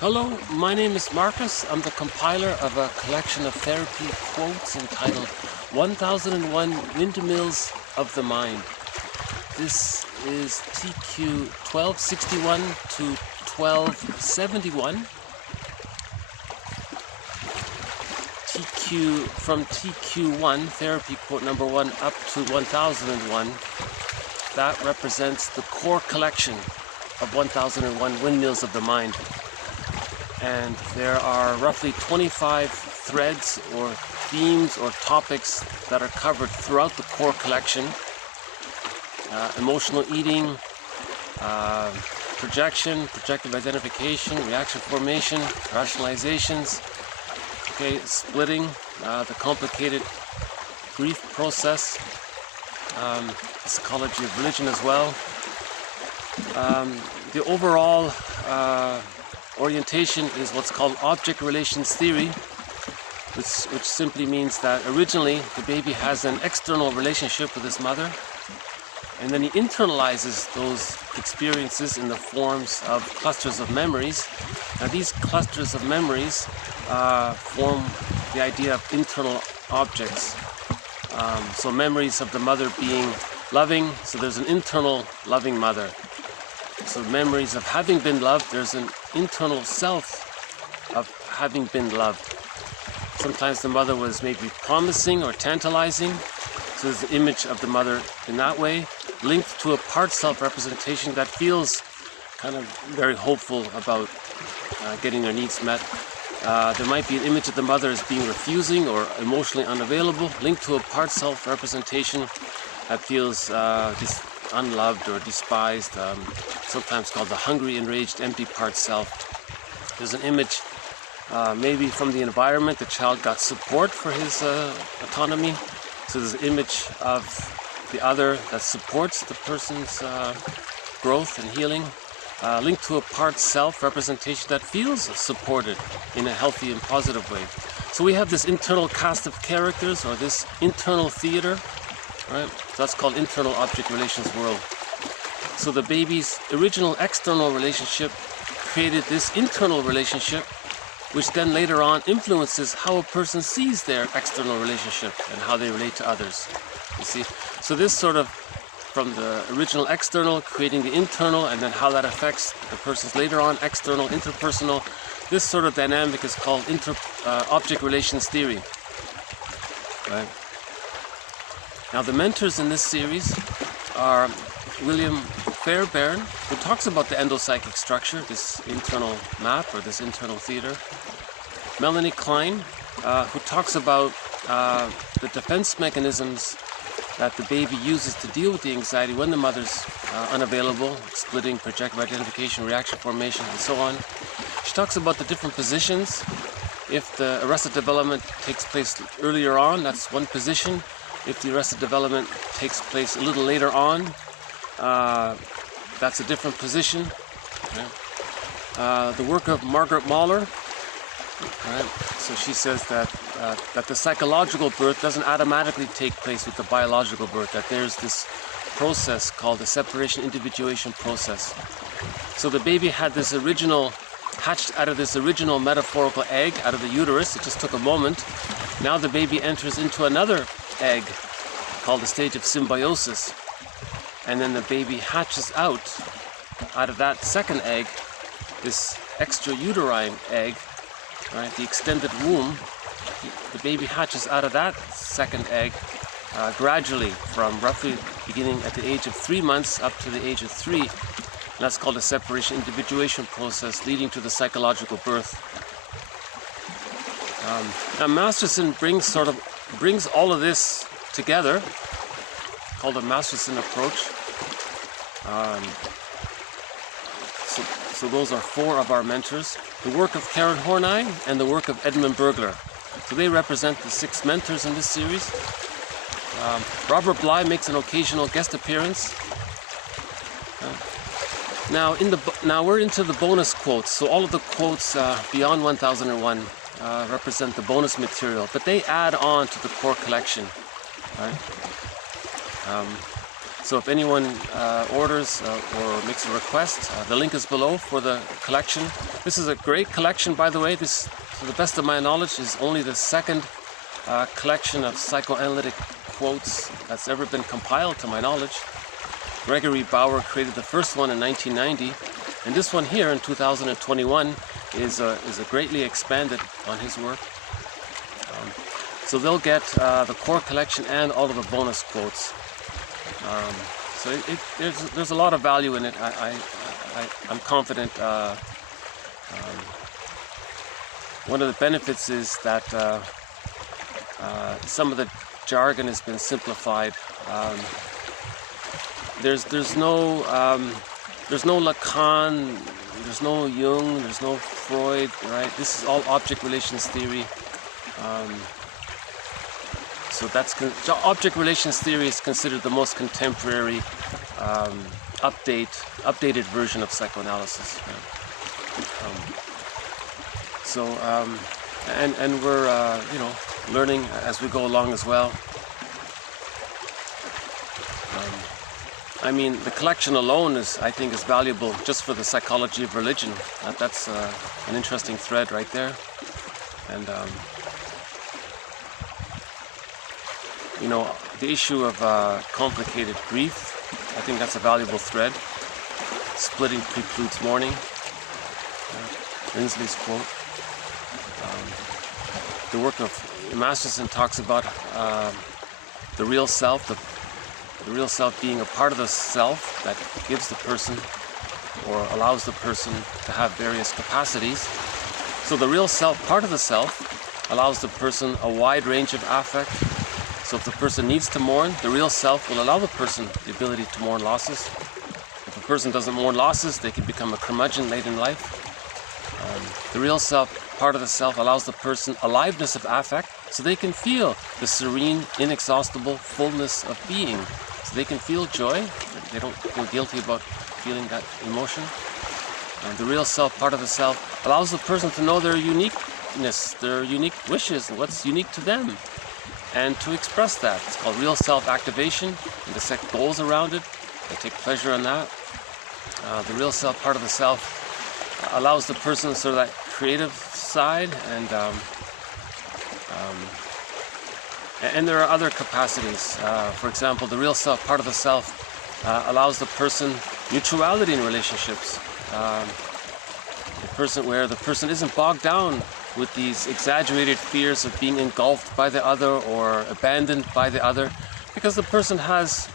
Hello, my name is Marcus. I'm the compiler of a collection of therapy quotes entitled 1001 Windmills of the Mind. This is TQ 1261 to 1271. From TQ1, therapy quote number 1, up to 1001. That represents the core collection of 1001 Windmills of the Mind. And there are roughly 25 threads or themes or topics that are covered throughout the core collection. Emotional eating, projection, projective identification, reaction formation, rationalizations, splitting, the complicated grief process, the psychology of religion as well. The overall orientation is what's called object relations theory, which simply means that originally the baby has an external relationship with his mother, and then he internalizes those experiences in the forms of clusters of memories. Now these clusters of memories form the idea of internal objects. So memories of the mother being loving, so there's an internal loving mother. So memories of having been loved, there's an internal self of having been loved. Sometimes the mother was maybe promising or tantalizing, so there's the image of the mother in that way, linked to a part self representation that feels kind of very hopeful about getting their needs met. There might be an image of the mother as being refusing or emotionally unavailable, linked to a part self representation that feels just unloved or despised, sometimes called the hungry, enraged, empty part self. There's an image maybe from the environment. The child got support for his autonomy, so there's an image of the other that supports the person's growth and healing, linked to a part self representation that feels supported in a healthy and positive way. So we have this internal cast of characters, or this internal theater, right? So that's called internal object relations world. So the baby's original external relationship created this internal relationship, which then later on influences how a person sees their external relationship and how they relate to others. You see? So this sort of, from the original external, creating the internal, and then how that affects the person's later on external, interpersonal, this sort of dynamic is called object relations theory. Right? Now the mentors in this series are William Fairbairn, who talks about the endopsychic structure, this internal map or this internal theater. Melanie Klein, who talks about the defense mechanisms that the baby uses to deal with the anxiety when the mother's unavailable, splitting, projective identification, reaction formation, and so on. She talks about the different positions. If the arrested development takes place earlier on, that's one position. If the arrested development takes place a little later on, that's a different position. Okay. The work of Margaret Mahler, right? So she says that the psychological birth doesn't automatically take place with the biological birth, that there's this process called the separation individuation process. So the baby had this original, hatched out of this original metaphorical egg, out of the uterus. It just took a moment. Now the baby enters into another egg called the stage of symbiosis, and then the baby hatches out of that second egg, this extrauterine egg, right, the extended womb. The baby hatches out of that second egg gradually, from roughly beginning at the age of 3 months up to the age of 3, and that's called the separation individuation process, leading to the psychological birth. Now Masterson brings all of this together, called the Masterson Approach. So those are 4 of our mentors. The work of Karen Horney and the work of Edmund Bergler. So they represent the 6 mentors in this series. Robert Bly makes an occasional guest appearance. Now we're into the bonus quotes. So all of the quotes beyond 1001 represent the bonus material, but they add on to the core collection. Right? So if anyone orders or makes a request, the link is below for the collection. This is a great collection, by the way. This, to the best of my knowledge, is only the second collection of psychoanalytic quotes that's ever been compiled, to my knowledge. Gregory Bauer created the first one in 1990, and this one here in 2021 is a greatly expanded on his work. So they'll get the core collection and all of the bonus quotes. So there's a lot of value in it. I'm confident. One of the benefits is that some of the jargon has been simplified. There's no Lacan, there's no Jung, there's no Freud, right? This is all object relations theory. So that's object relations theory is considered the most contemporary, updated version of psychoanalysis. Right? And we're learning as we go along as well. I mean, the collection alone I think is valuable just for the psychology of religion. That's an interesting thread right there. And the issue of complicated grief, I think that's a valuable thread. Splitting precludes mourning. Lindsley's quote. The work of Masterson talks about the real self, the real self being a part of the self that gives the person or allows the person to have various capacities. So the real self, part of the self, allows the person a wide range of affect. So if the person needs to mourn, the real self will allow the person the ability to mourn losses. If a person doesn't mourn losses, they can become a curmudgeon late in life. The real self, part of the self, allows the person aliveness of affect, so they can feel the serene, inexhaustible fullness of being. So they can feel joy. They don't feel guilty about feeling that emotion. The real self, part of the self, allows the person to know their uniqueness, their unique wishes, and what's unique to them, and to express that. It's called real self-activation, and to set goals around it. They take pleasure in that. The real self, part of the self, allows the person sort of that creative side, and there are other capacities. For example, the real self, part of the self, allows the person mutuality in relationships. Where the person isn't bogged down with these exaggerated fears of being engulfed by the other or abandoned by the other, because the person has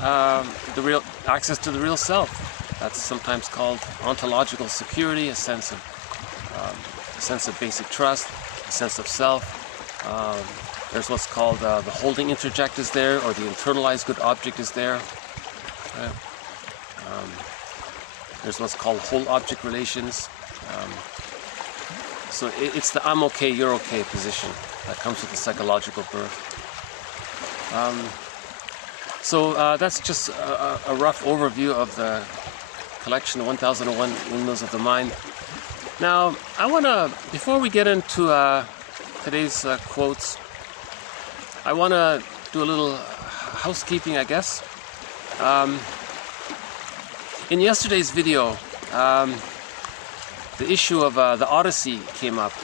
the real access to the real self. That's sometimes called ontological security, a sense of basic trust, a sense of self. There's what's called the holding interject is there, or the internalized good object is there. Right? There's what's called whole object relations. So it's the I'm okay, you're okay position that comes with the psychological birth. So that's just a rough overview of the collection 1001 Windmills of the Mind. Now, I want to, before we get into today's quotes, I want to do a little housekeeping, I guess. In yesterday's video, the issue of the Odyssey came up.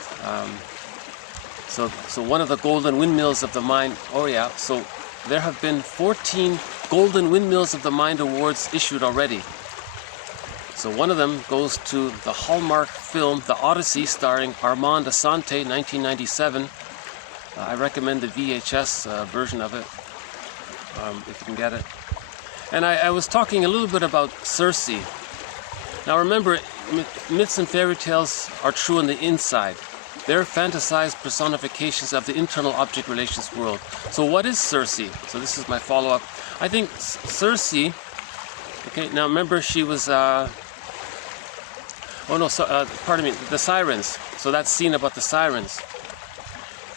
So one of the golden windmills of the mind, so there have been 14 golden windmills of the mind awards issued already. So one of them goes to the Hallmark film The Odyssey, starring Armand Assante, 1997. I recommend the VHS version of it, if you can get it. And I was talking a little bit about Circe. Now remember, myths and fairy tales are true on the inside. They're fantasized personifications of the internal object relations world. So what is Circe? So this is my follow-up. I think Circe, okay, now remember she was, the sirens. So that scene about the sirens.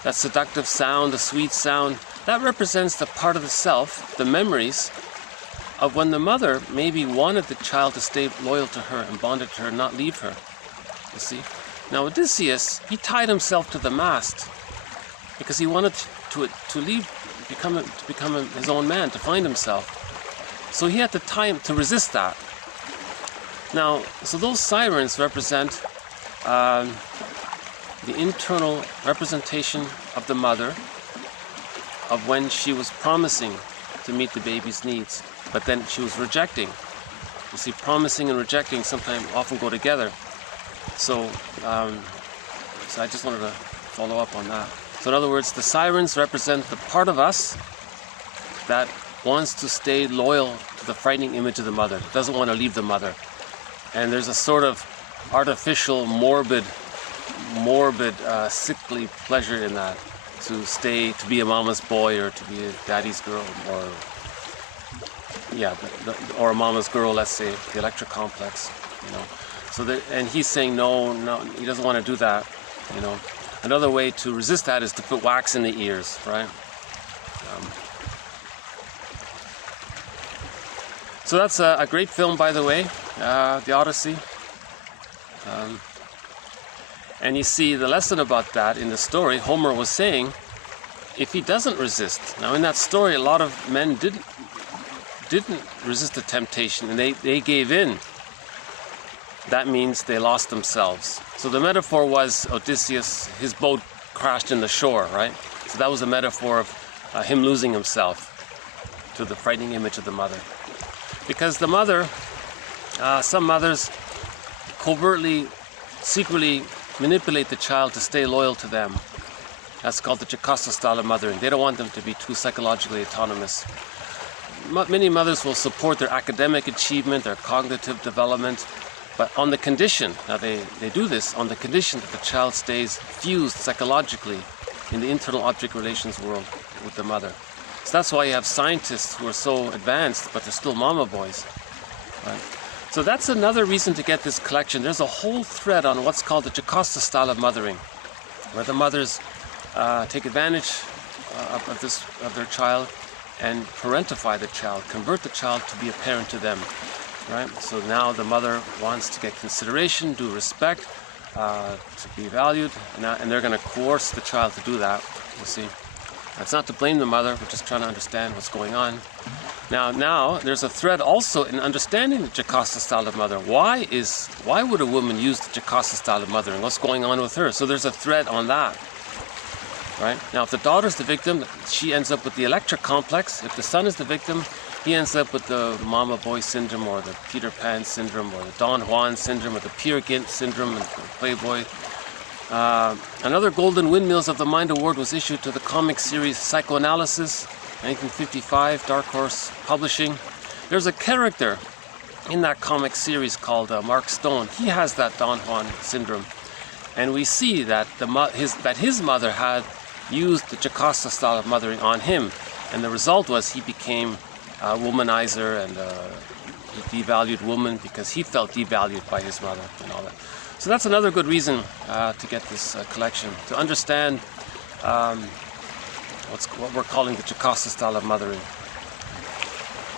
That seductive sound, the sweet sound, that represents the part of the self, the memories, of when the mother maybe wanted the child to stay loyal to her and bonded to her, not leave her. You see? Now Odysseus, he tied himself to the mast because he wanted to leave, to become his own man, to find himself. So he had to tie him to resist that. Now, so those sirens represent the internal representation of the mother of when she was promising to meet the baby's needs, but then she was rejecting. You see, promising and rejecting sometimes often go together. So, so I just wanted to follow up on that. So in other words, the sirens represent the part of us that wants to stay loyal to the frightening image of the mother, doesn't want to leave the mother. And there's a sort of artificial, morbid, sickly pleasure in that, to stay, to be a mama's boy or to be a daddy's girl, or yeah, or a mama's girl, let's say, the electric complex, you know. So that, and he's saying no, he doesn't want to do that, you know. Another way to resist that is to put wax in the ears, right? So that's a great film, by the way, The Odyssey. And you see the lesson about that in the story. Homer was saying, if he doesn't resist. Now in that story, a lot of men didn't resist the temptation, and they gave in. That means they lost themselves. So the metaphor was Odysseus, his boat crashed in the shore, right? So that was a metaphor of him losing himself to the frightening image of the mother. Because the mother, some mothers covertly, secretly manipulate the child to stay loyal to them. That's called the Jocasta style of mothering. They don't want them to be too psychologically autonomous. Many mothers will support their academic achievement, their cognitive development, but on the condition, now they do this on the condition that the child stays fused psychologically in the internal object relations world with the mother. So that's why you have scientists who are so advanced, but they're still mama boys, right? So that's another reason to get this collection. There's a whole thread on what's called the Jocasta style of mothering, where the mothers take advantage of their child and parentify the child, convert the child to be a parent to them, right? So now the mother wants to get consideration, due respect, to be valued, and they're going to coerce the child to do that, you see. That's not to blame the mother, we're just trying to understand what's going on. Now there's a thread also in understanding the Jocasta style of mother. Why would a woman use the Jocasta style of mothering? What's going on with her? So there's a thread on that, right? Now if the daughter's the victim, she ends up with the electric complex. If the son is the victim, he ends up with the mama boy syndrome, or the Peter Pan syndrome, or the Don Juan syndrome, or the Peer Gynt syndrome, and the Playboy. Another Golden Windmills of the Mind Award was issued to the comic series Psychoanalysis, 1955, Dark Horse Publishing. There's a character in that comic series called Mark Stone. He has that Don Juan syndrome, and we see that his mother had used the Jocasta style of mothering on him, and the result was he became a womanizer, and he devalued woman because he felt devalued by his mother and all that. So that's another good reason to get this collection, to understand what we're calling the Jocasta style of mothering.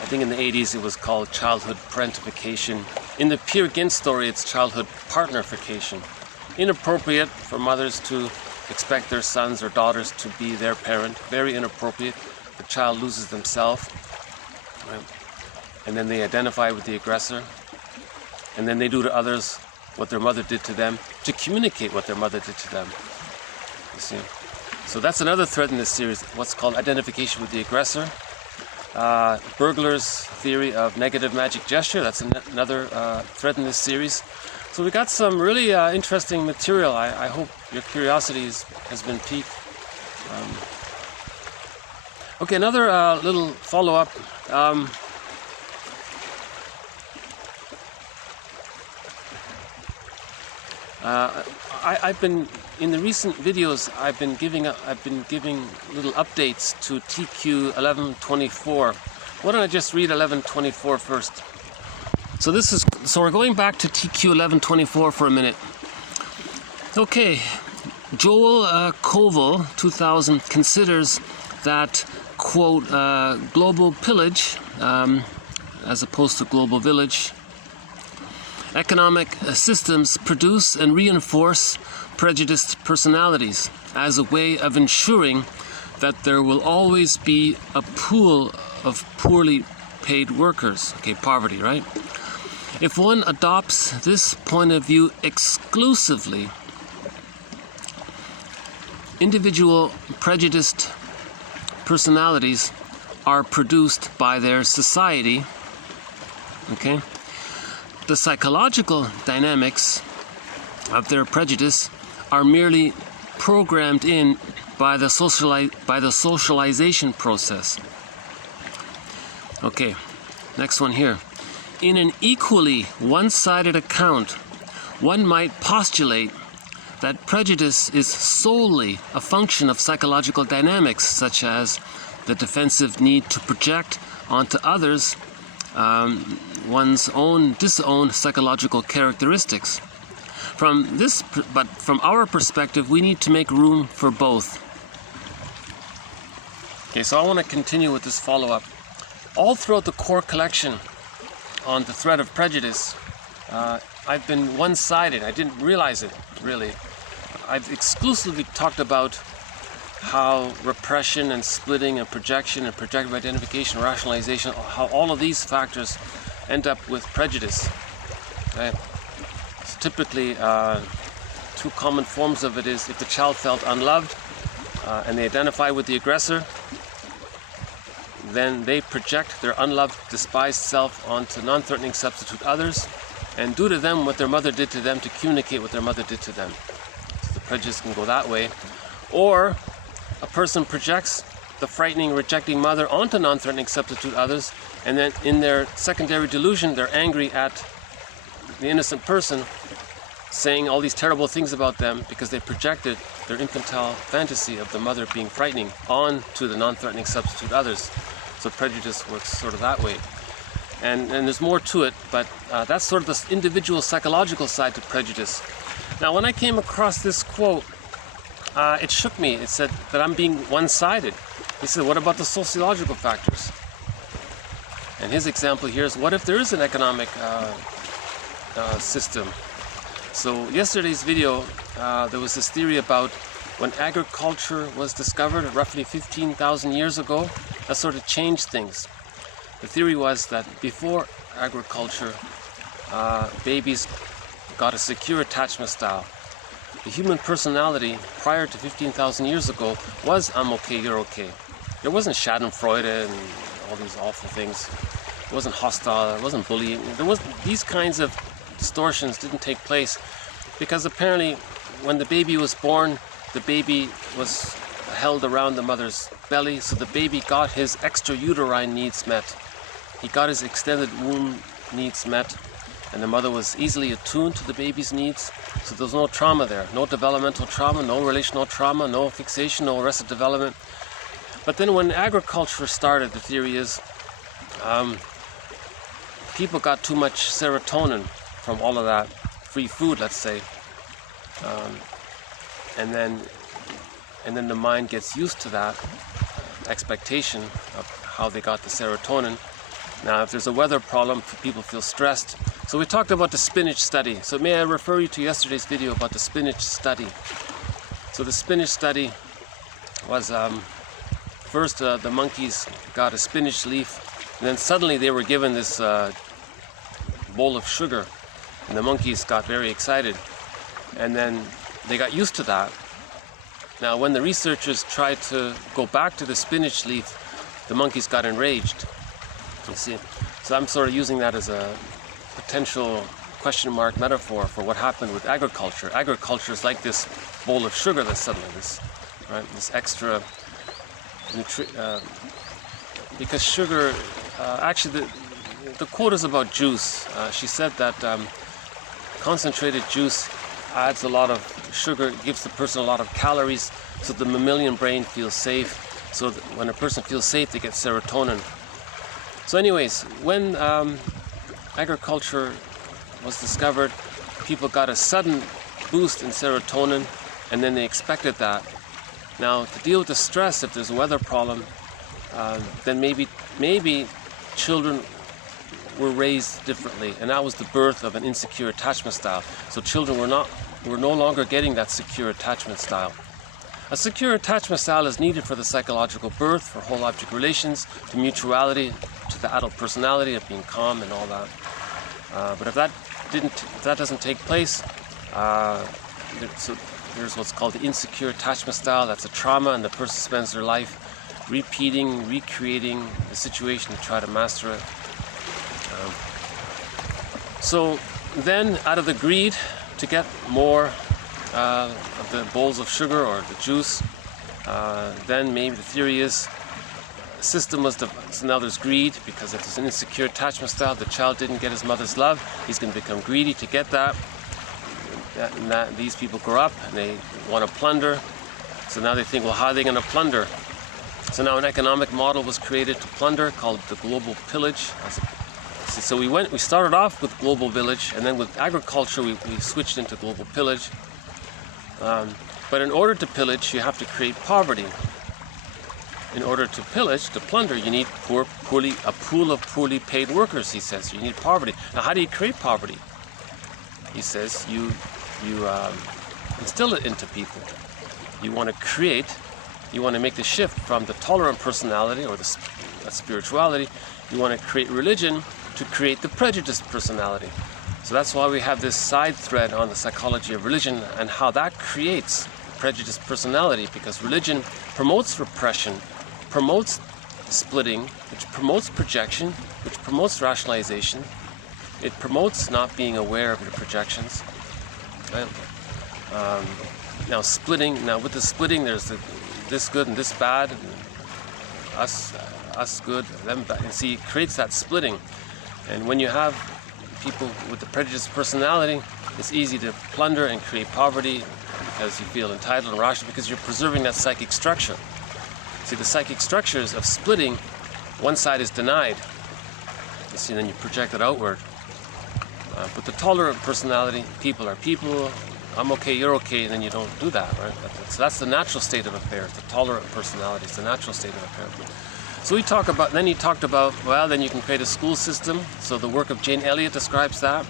I think in the 80s it was called childhood parentification. In the Peer Gynt story, it's childhood partnerification. Inappropriate for mothers to expect their sons or daughters to be their parent. Very inappropriate. The child loses themselves, right? And then they identify with the aggressor, and then they do to others what their mother did to them, to communicate what their mother did to them, you see. So that's another thread in this series, what's called identification with the aggressor. Burglar's theory of negative magic gesture, that's another thread in this series. So we got some really interesting material. I hope your curiosity has been piqued. Okay, another little follow-up. I've been in the recent videos. I've been giving little updates to TQ 1124. Why don't I just read 1124 first? So we're going back to TQ 1124 for a minute. Okay, Joel Koval 2000 considers that, quote, global pillage, as opposed to global village, economic systems produce and reinforce prejudiced personalities as a way of ensuring that there will always be a pool of poorly paid workers. Okay, poverty, right? If one adopts this point of view exclusively, individual prejudiced personalities are produced by their society. Okay? The psychological dynamics of their prejudice are merely programmed in by the socialization process. Okay, next one here. In an equally one-sided account, one might postulate that prejudice is solely a function of psychological dynamics, such as the defensive need to project onto others one's own disowned psychological characteristics. But from our perspective, we need to make room for both. Okay, so I want to continue with this follow-up. All throughout the core collection on the thread of prejudice, I've been one-sided. I didn't realize it, really. I've exclusively talked about how repression and splitting and projection and projective identification, rationalization, how all of these factors end up with prejudice. Right? So typically, two common forms of it is if the child felt unloved and they identify with the aggressor, then they project their unloved, despised self onto non-threatening substitute others and do to them what their mother did to them to communicate what their mother did to them. So the prejudice can go that way. Or a person projects the frightening, rejecting mother onto non-threatening substitute others, and then in their secondary delusion, they're angry at the innocent person, saying all these terrible things about them because they projected their infantile fantasy of the mother being frightening onto the non-threatening substitute others. So prejudice works sort of that way. And there's more to it, but that's sort of this individual psychological side to prejudice. Now, when I came across this quote, it shook me. It said that I'm being one-sided. He said, what about the sociological factors? And his example here is, what if there is an economic system? So yesterday's video, there was this theory about when agriculture was discovered roughly 15,000 years ago, that sort of changed things. The theory was that before agriculture, babies got a secure attachment style. The human personality prior to 15,000 years ago was I'm okay, you're okay. There wasn't schadenfreude and all these awful things. It wasn't hostile, it wasn't bullying. These kinds of distortions didn't take place because apparently when the baby was born, the baby was held around the mother's belly, so the baby got his extrauterine needs met. He got his extended womb needs met, and the mother was easily attuned to the baby's needs, so there was no trauma there, no developmental trauma, no relational trauma, no fixation, no arrested development. But then when agriculture started, the theory is people got too much serotonin from all of that free food, let's say, and then the mind gets used to that expectation of how they got the serotonin. Now, if there's a weather problem, people feel stressed. So we talked about the Spinach Study. So may I refer you to yesterday's video about the Spinach Study. So the Spinach Study was first the monkeys got a spinach leaf, and then suddenly they were given this bowl of sugar, and the monkeys got very excited, and then they got used to that. Now, when the researchers tried to go back to the spinach leaf, the monkeys got enraged. You see, so I'm sort of using that as a potential question mark metaphor for what happened with agriculture. Agriculture is like this bowl of sugar that's suddenly this extra because sugar. Actually, the quote is about juice. She said that concentrated juice adds a lot of sugar, gives the person a lot of calories, so the mammalian brain feels safe. So that when a person feels safe, they get serotonin. So anyways, when agriculture was discovered, people got a sudden boost in serotonin, and then they expected that. Now, to deal with the stress, if there's a weather problem, then maybe children were raised differently, and that was the birth of an insecure attachment style. So children were no longer getting that secure attachment style. A secure attachment style is needed for the psychological birth, for whole object relations, to mutuality, to the adult personality of being calm and all that. But if that doesn't take place, so there's what's called the insecure attachment style. That's a trauma, and the person spends their life repeating, recreating the situation to try to master it. So then, out of the greed to get more of the bowls of sugar or the juice, then maybe the theory is system was so now there's greed, because if there's an insecure attachment style, the child didn't get his mother's love, he's going to become greedy to get that. These people grow up and they want to plunder, so now they think, well, how are they going to plunder? So now an economic model was created to plunder called the global pillage. So we started off with global village, and then with agriculture we switched into global pillage. But in order to pillage, you have to create poverty. In order to pillage, to plunder, you need a pool of poorly paid workers, he says. You need poverty. Now, how do you create poverty? He says you instill it into people. You want to make the shift from the tolerant personality or the spirituality. You want to create religion to create the prejudiced personality. So that's why we have this side thread on the psychology of religion and how that creates prejudiced personality, because religion promotes repression, promotes splitting, which promotes projection, which promotes rationalization. It promotes not being aware of your projections. Right? Now with the splitting, there's this good and this bad, us good, them bad. You see, it creates that splitting. And when you have people with the prejudiced personality, it's easy to plunder and create poverty because you feel entitled and rational, because you're preserving that psychic structure. See, the psychic structures of splitting, one side is denied. You see, then you project it outward. But the tolerant personality, people are people, I'm okay, you're okay, and then you don't do that, right? So that's the natural state of affairs. The tolerant personality is the natural state of affairs. So then he talked about, well, then you can create a school system. So the work of Jane Elliott describes that.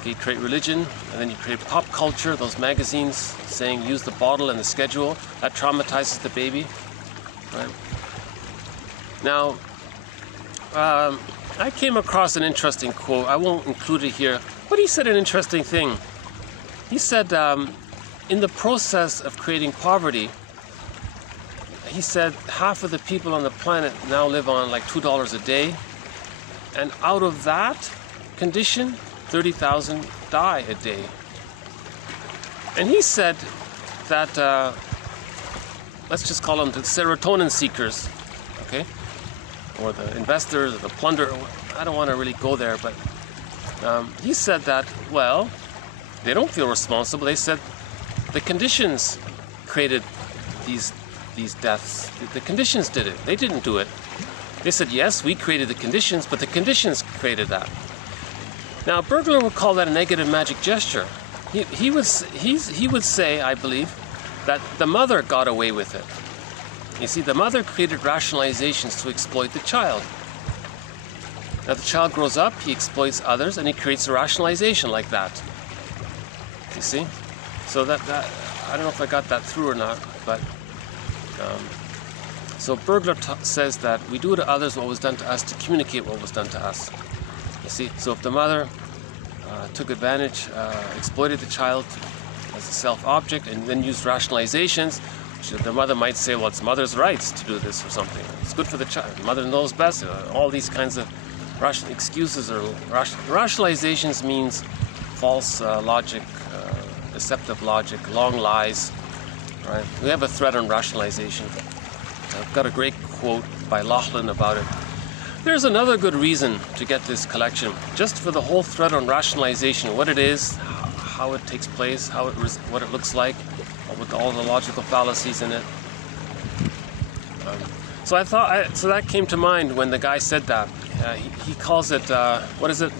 Okay, you create religion, and then you create pop culture, those magazines saying use the bottle and the schedule. That traumatizes the baby, right? Now, I came across an interesting quote. I won't include it here, but he said an interesting thing. He said, in the process of creating poverty, he said half of the people on the planet now live on like $2 a day, and out of that condition, 30,000 die a day. And he said that, let's just call them the serotonin seekers, okay? Or the investors, or the plunder. I don't want to really go there, but he said that, well, they don't feel responsible. They said the conditions created these deaths. The conditions did it. They didn't do it. They said, yes, we created the conditions, but the conditions created that. Now, Bergler would call that a negative magic gesture. He would say, I believe, that the mother got away with it. You see, the mother created rationalizations to exploit the child. Now, the child grows up, he exploits others, and he creates a rationalization like that. You see? So that I don't know if I got that through or not, but so Bergler says that we do to others what was done to us to communicate what was done to us. You see? So if the mother took advantage, exploited the child as a self-object, and then used rationalizations, the mother might say, well, it's mother's rights to do this or something. It's good for the child. Mother knows best. All these kinds of excuses or rationalizations means false logic, deceptive logic, long lies. Right? We have a thread on rationalization. I've got a great quote by Laughlin about it. There's another good reason to get this collection, just for the whole thread on rationalization, what it is, how it takes place, what it looks like, with all the logical fallacies in it. So that came to mind when the guy said that. He calls it, what is it?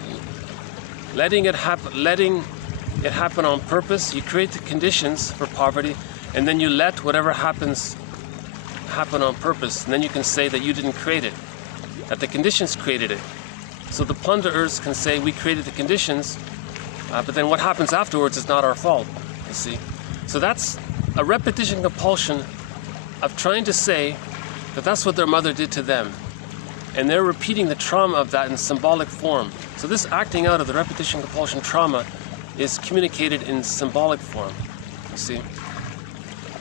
Letting it happen on purpose. You create the conditions for poverty, and then you let whatever happens happen on purpose, and then you can say that you didn't create it, that the conditions created it. So the plunderers can say we created the conditions, but then what happens afterwards is not our fault, you see. So that's a repetition compulsion of trying to say that that's what their mother did to them. and they're repeating the trauma of that in symbolic form. So this acting out of the repetition compulsion trauma is communicated in symbolic form, you see.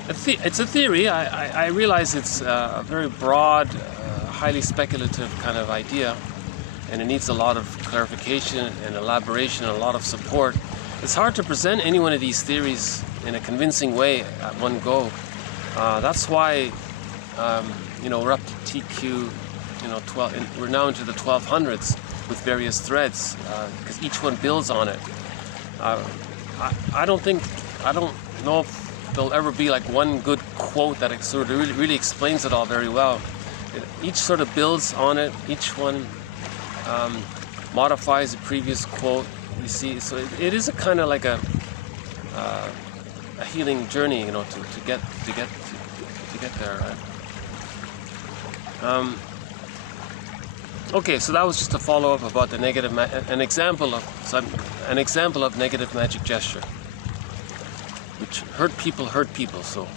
It's a theory. I realize it's a very broad, highly speculative kind of idea, and it needs a lot of clarification and elaboration and a lot of support. It's hard to present any one of these theories in a convincing way at one go. That's why, we're up to TQ, we're now into the 1200s with various threads, because each one builds on it. I don't know if there'll ever be like one good quote that sort of really explains it all very well. Each sort of builds on it. Each one modifies the previous quote. You see, so it is a kind of like a healing journey, to get there. Right? Okay, so that was just a follow-up about the negative, an example of negative magic gesture, which hurt people. So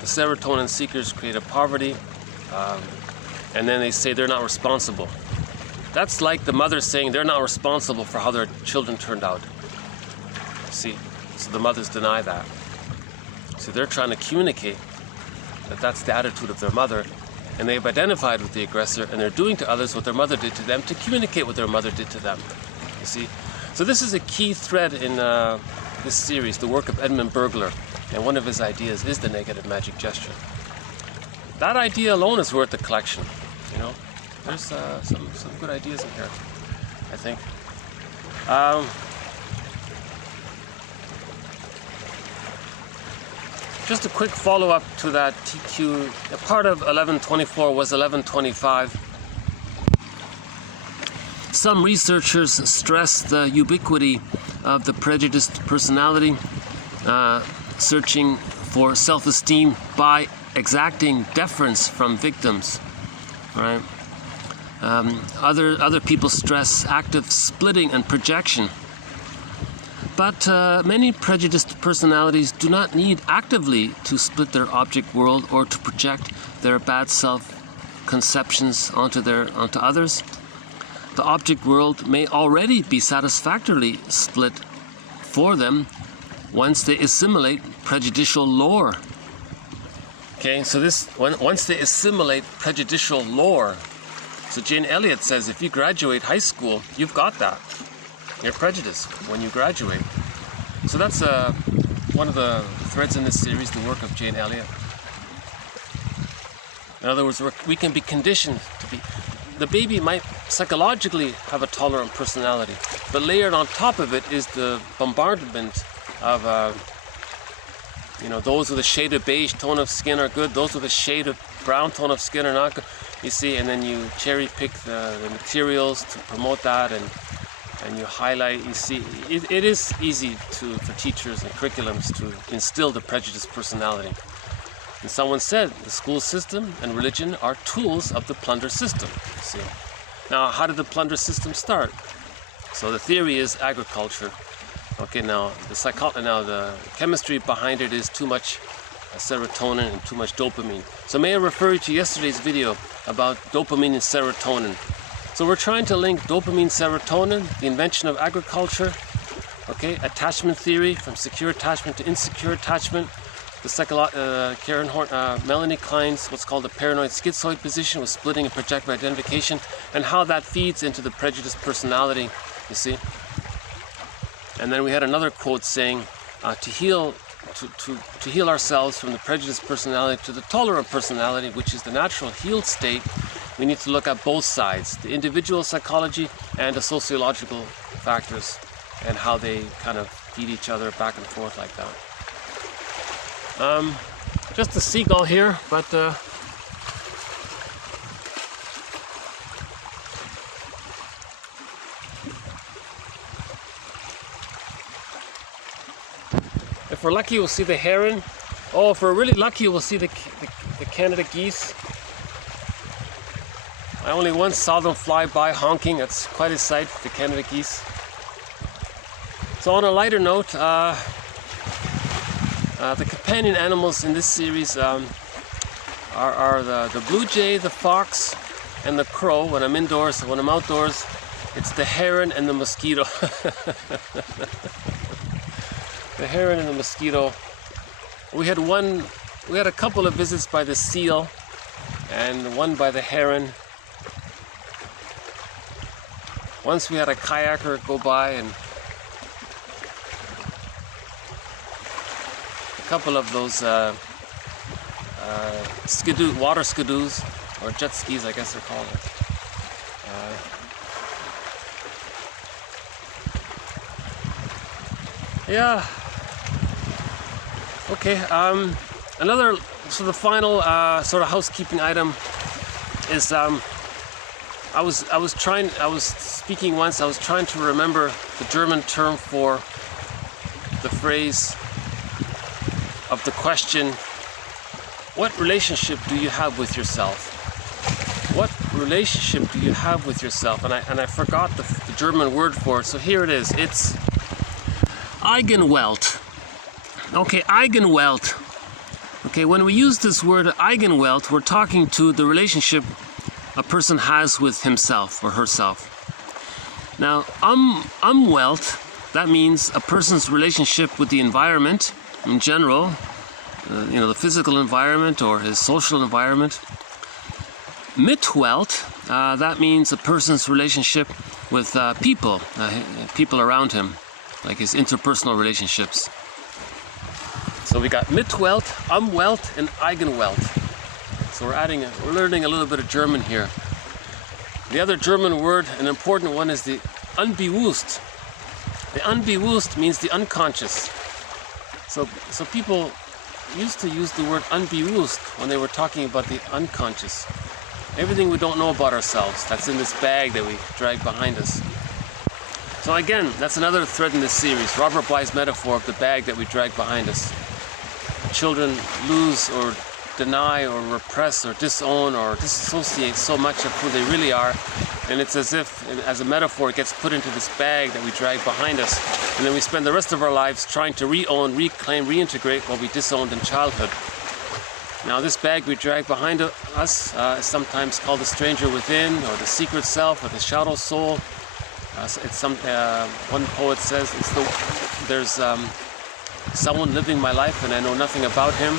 the serotonin seekers create a poverty, and then they say they're not responsible. That's like the mother saying they're not responsible for how their children turned out. See, so the mothers deny that. So they're trying to communicate that that's the attitude of their mother, and they've identified with the aggressor, and they're doing to others what their mother did to them to communicate what their mother did to them. You see? So this is a key thread in this series, the work of Edmund Burglar, and one of his ideas is the negative magic gesture. That idea alone is worth the collection. There's some good ideas in here, I think. Just a quick follow-up to that TQ. A part of 1124 was 1125. Some researchers stress the ubiquity of the prejudiced personality, searching for self-esteem by exacting deference from victims. Right? Other people stress active splitting and projection. But many prejudiced personalities do not need actively to split their object world or to project their bad self-conceptions onto others. The object world may already be satisfactorily split for them once they assimilate prejudicial lore. Okay, so once they assimilate prejudicial lore, so Jane Elliott says if you graduate high school, you've got that. You're prejudiced when you graduate. So that's one of the threads in this series, the work of Jane Elliott. In other words, we can be conditioned to be... The baby might psychologically have a tolerant personality, but layered on top of it is the bombardment of, those with a shade of beige tone of skin are good, those with a shade of brown tone of skin are not good. You see, and then you cherry pick the materials to promote that, and you highlight. You see, it is easy for teachers and curriculums to instill the prejudiced personality. And someone said the school system and religion are tools of the plunder system. You see, now how did the plunder system start? So the theory is agriculture. Okay, now the chemistry behind it is too much serotonin and too much dopamine. So may I refer you to yesterday's video about dopamine and serotonin. So we're trying to link dopamine, serotonin, the invention of agriculture, okay, attachment theory from secure attachment to insecure attachment, the Melanie Klein's what's called the paranoid schizoid position with splitting and projective identification, and how that feeds into the prejudiced personality, you see. And then we had another quote saying, to heal ourselves from the prejudiced personality to the tolerant personality, which is the natural healed state, we need to look at both sides, the individual psychology and the sociological factors, and how they kind of feed each other back and forth like that. Just a seagull here, but if we're lucky, we'll see the heron. Oh, if we're really lucky, we'll see the Canada geese. I only once saw them fly by honking. It's quite a sight, the Canada geese. So on a lighter note, the companion animals in this series are the blue jay, the fox, and the crow when I'm indoors. When I'm outdoors, it's the heron and the mosquito. The heron and the mosquito. We had a couple of visits by the seal and one by the heron. Once we had a kayaker go by, and a couple of those water skidoos, or jet skis, I guess they're called. Yeah. Okay. Another sort of final sort of housekeeping item is I was speaking once. I was trying to remember the German term for the phrase of the question, what relationship do you have with yourself? What relationship do you have with yourself? And I forgot the German word for it, so here it is. It's Eigenwelt. Okay, Eigenwelt. Okay, when we use this word Eigenwelt, we're talking to the relationship a person has with himself or herself. Now, Umwelt, that means a person's relationship with the environment in general, the physical environment or his social environment. Mitwelt, that means a person's relationship with people around him, like his interpersonal relationships. So we got Mitwelt, Umwelt, and Eigenwelt. So we're learning a little bit of German here. The other German word, an important one, is the unbewusst. The unbewusst means the unconscious. So people used to use the word unbewusst when they were talking about the unconscious. Everything we don't know about ourselves, that's in this bag that we drag behind us. So again, that's another thread in this series. Robert Bly's metaphor of the bag that we drag behind us. Children lose or deny or repress or disown or disassociate so much of who they really are, and it's as if, as a metaphor, it gets put into this bag that we drag behind us, and then we spend the rest of our lives trying to re-own, reclaim, reintegrate what we disowned in childhood. Now this bag we drag behind us is sometimes called the stranger within, or the secret self, or the shadow soul. One poet says there's someone living my life and I know nothing about him.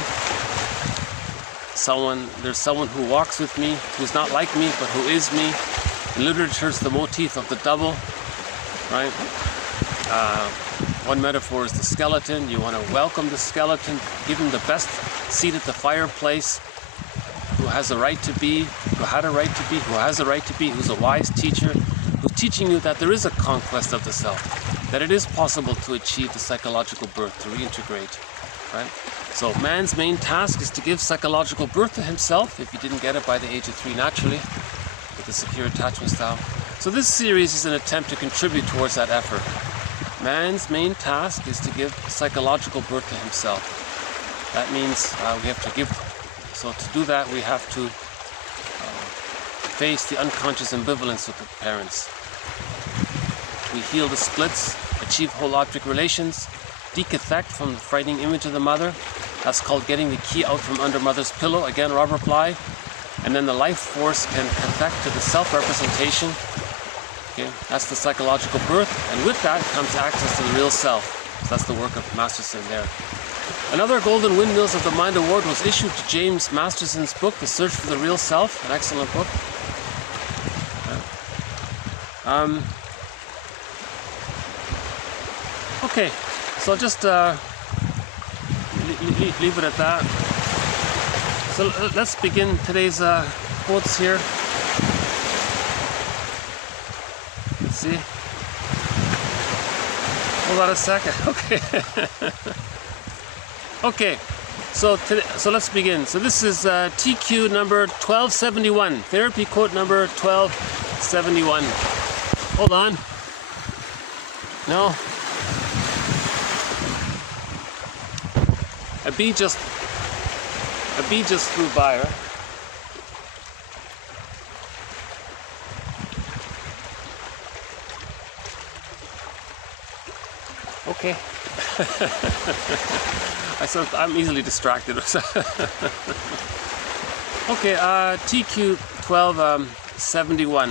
There's someone who walks with me, who's not like me, but who is me. In literature, it's the motif of the double, right? One metaphor is the skeleton. You want to welcome the skeleton, give him the best seat at the fireplace, who has a right to be, who had a right to be, who has a right to be, who's a wise teacher, who's teaching you that there is a conquest of the self, that it is possible to achieve the psychological birth, to reintegrate, right? So man's main task is to give psychological birth to himself, if he didn't get it by the age of 3 naturally, with the secure attachment style. So this series is an attempt to contribute towards that effort. Man's main task is to give psychological birth to himself. That means we have to give, so to do that we have to face the unconscious ambivalence of the parents. We heal the splits, achieve whole object relations, decathect from the frightening image of the mother. That's called getting the key out from under mother's pillow. Again, Robert Bly. And then the life force can cathect to the self-representation. Okay, that's the psychological birth. And with that comes access to the real self. So that's the work of Masterson there. Another Golden Windmills of the Mind Award was issued to James Masterson's book, The Search for the Real Self. An excellent book. Okay, so just leave it at that. So let's begin today's quotes here. Let's see. Hold on a second. Okay. Okay. So let's begin. So this is TQ number 1271. Therapy quote number 1271. Hold on. No. A bee just flew by her. Okay. I'm easily distracted. Okay, TQ 12 1271.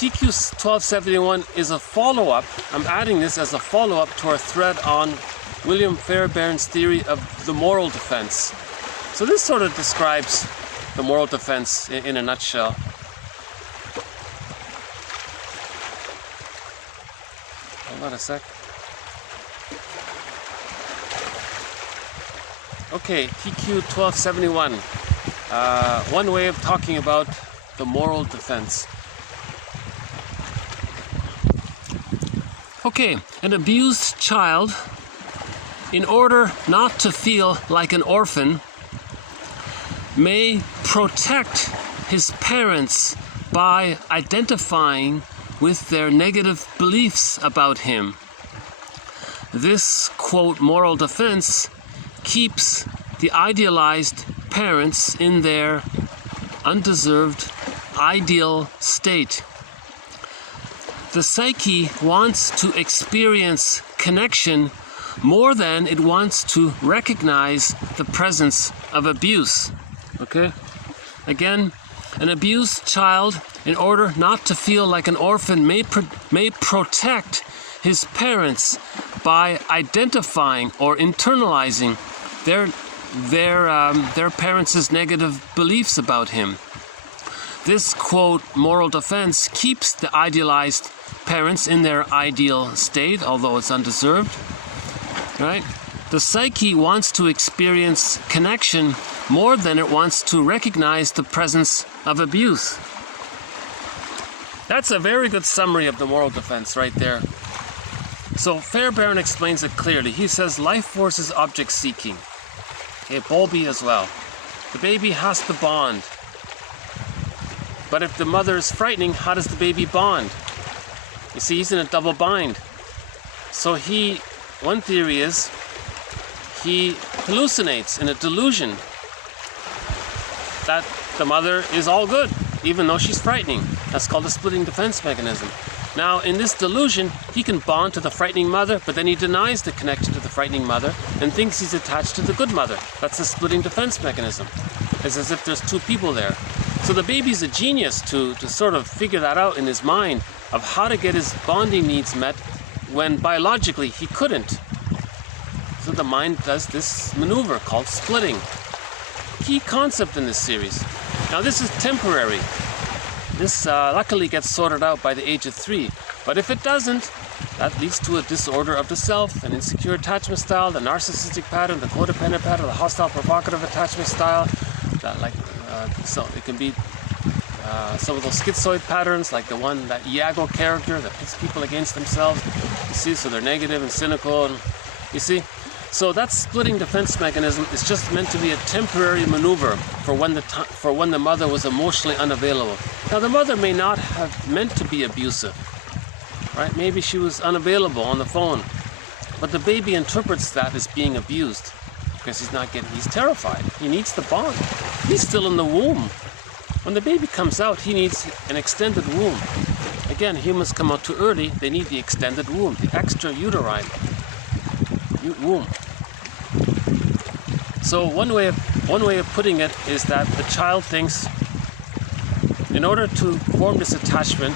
TQ 1271 is a follow-up. I'm adding this as a follow-up to our thread on William Fairbairn's theory of the moral defense. So this sort of describes the moral defense in a nutshell. Hold on a sec. Okay, TQ 1271. One way of talking about the moral defense. Okay, an abused child, in order not to feel like an orphan, may protect his parents by identifying with their negative beliefs about him. This, quote, moral defense keeps the idealized parents in their undeserved ideal state. The psyche wants to experience connection more than it wants to recognize the presence of abuse. Okay? Again, an abused child, in order not to feel like an orphan, may protect his parents by identifying or internalizing their parents' negative beliefs about him. This, quote, moral defense keeps the idealized parents in their ideal state, although it's undeserved, right? The psyche wants to experience connection more than it wants to recognize the presence of abuse. That's a very good summary of the moral defense right there. So Fairbairn explains it clearly. He says life force is object seeking. Okay, Bowlby as well. The baby has to bond. But if the mother is frightening, how does the baby bond? You see, he's in a double bind. So one theory is, he hallucinates in a delusion that the mother is all good, even though she's frightening. That's called a splitting defense mechanism. Now, in this delusion, he can bond to the frightening mother, but then he denies the connection to the frightening mother and thinks he's attached to the good mother. That's a splitting defense mechanism. It's as if there's two people there. So the baby's a genius to sort of figure that out in his mind of how to get his bonding needs met when biologically he couldn't. So the mind does this maneuver called splitting. Key concept in this series. Now this is temporary. This luckily gets sorted out by the age of 3. But if it doesn't, that leads to a disorder of the self, an insecure attachment style, the narcissistic pattern, the codependent pattern, the hostile provocative attachment style. So it can be some of those schizoid patterns, like the one, that Iago character that pits people against themselves. You see, so they're negative and cynical. And, you see, so that splitting defense mechanism is just meant to be a temporary maneuver for when the mother was emotionally unavailable. Now, the mother may not have meant to be abusive, right? Maybe she was unavailable on the phone, but the baby interprets that as being abused because he's terrified. He needs the bond. He's still in the womb. When the baby comes out, he needs an extended womb. Again, humans come out too early. They need the extended womb, the extra uterine womb. So one way of putting it is that the child thinks, in order to form this attachment,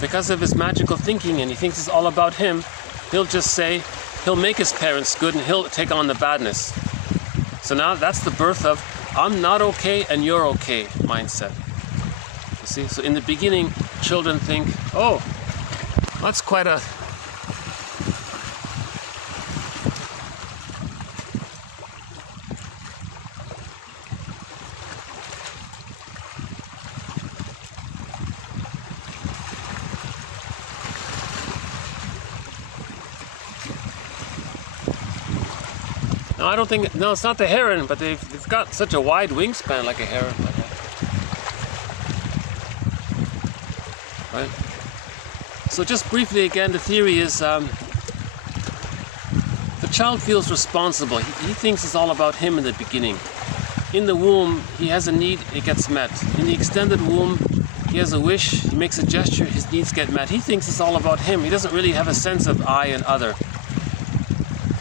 because of his magical thinking, and he thinks it's all about him, he'll make his parents good and he'll take on the badness. So now that's the birth of I'm not okay and you're okay mindset. You see? So in the beginning, children think, oh, that's quite a... No, I don't think, no, it's not the heron, but they've got such a wide wingspan like a heron. Right? So just briefly again, the theory is the child feels responsible. He thinks it's all about him in the beginning. In the womb, he has a need, it gets met. In the extended womb, he has a wish, he makes a gesture, his needs get met. He thinks it's all about him. He doesn't really have a sense of I and other.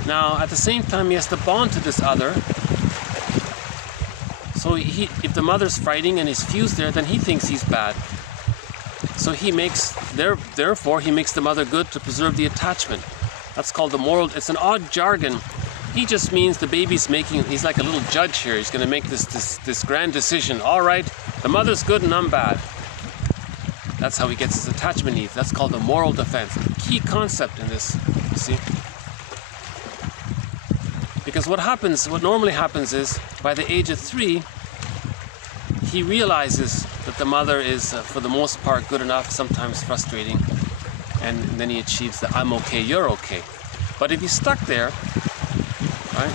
Now, at the same time, he has to bond to this other. So if the mother's fighting and he's fused there, then he thinks he's bad. So therefore he makes the mother good to preserve the attachment. That's called the moral. It's an odd jargon. He just means the baby's he's like a little judge here. He's going to make this grand decision. All right, the mother's good and I'm bad. That's how he gets his attachment needs. That's called the moral defense. Key concept in this, you see. Because what normally happens is, by the age of 3, he realizes that the mother is, for the most part, good enough, sometimes frustrating, and then he achieves the I'm okay, you're okay. But if he's stuck there, right,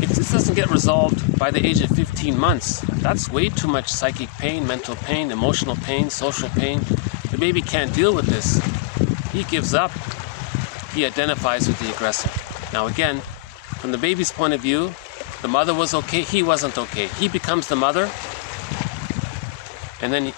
if this doesn't get resolved by the age of 15 months, that's way too much psychic pain, mental pain, emotional pain, social pain. The baby can't deal with this. He gives up. He identifies with the aggressor. Now again, from the baby's point of view, the mother was okay, he wasn't okay. He becomes the mother, and then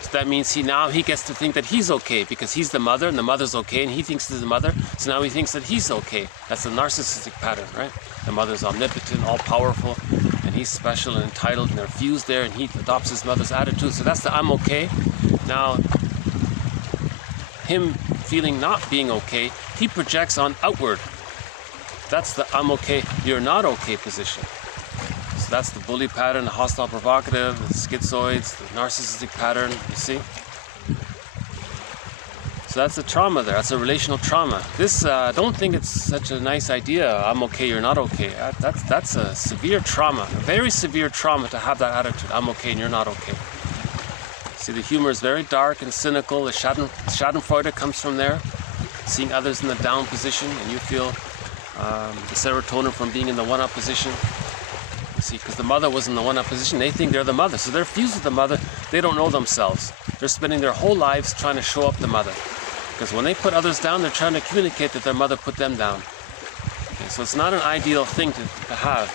so that means he gets to think that he's okay because he's the mother and the mother's okay and he thinks he's the mother, so now he thinks that he's okay. That's the narcissistic pattern, right? The mother's omnipotent, all-powerful, and he's special and entitled, and they're fused there, and he adopts his mother's attitude. So that's the I'm okay. Now, him feeling not being okay, he projects on outward. That's the I'm okay, you're not okay position. So that's the bully pattern, the hostile provocative, the schizoids, the narcissistic pattern, you see? So that's the trauma there, that's a relational trauma. This, don't think it's such a nice idea, I'm okay, you're not okay. That's a severe trauma, a very severe trauma to have that attitude, I'm okay and you're not okay. See, the humor is very dark and cynical. The Schadenfreude comes from there, seeing others in the down position, and you feel the serotonin from being in the one-up position. You see, because the mother was in the one-up position, they think they're the mother, so they're fused with the mother. They don't know themselves. They're spending their whole lives trying to show up the mother, because when they put others down, they're trying to communicate that their mother put them down. Okay, so it's not an ideal thing to have.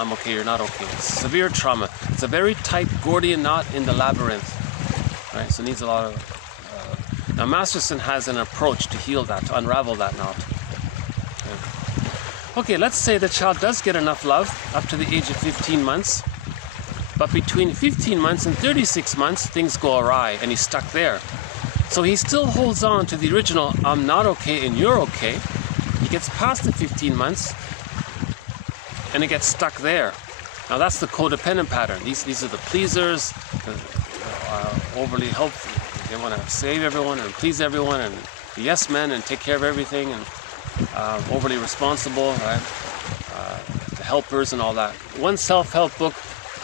I'm okay, you're not okay. It's severe trauma. It's a very tight Gordian knot in the labyrinth. Right, so it needs a lot of... now Masterson has an approach to heal that, to unravel that knot. Okay, let's say the child does get enough love up to the age of 15 months, but between 15 months and 36 months, things go awry, and he's stuck there. So he still holds on to the original, I'm not okay and you're okay. He gets past the 15 months, and it gets stuck there. Now that's the codependent pattern. These are the pleasers, overly helpful. They want to save everyone and please everyone and be yes men and take care of everything and overly responsible, right? The helpers and all that. One self-help book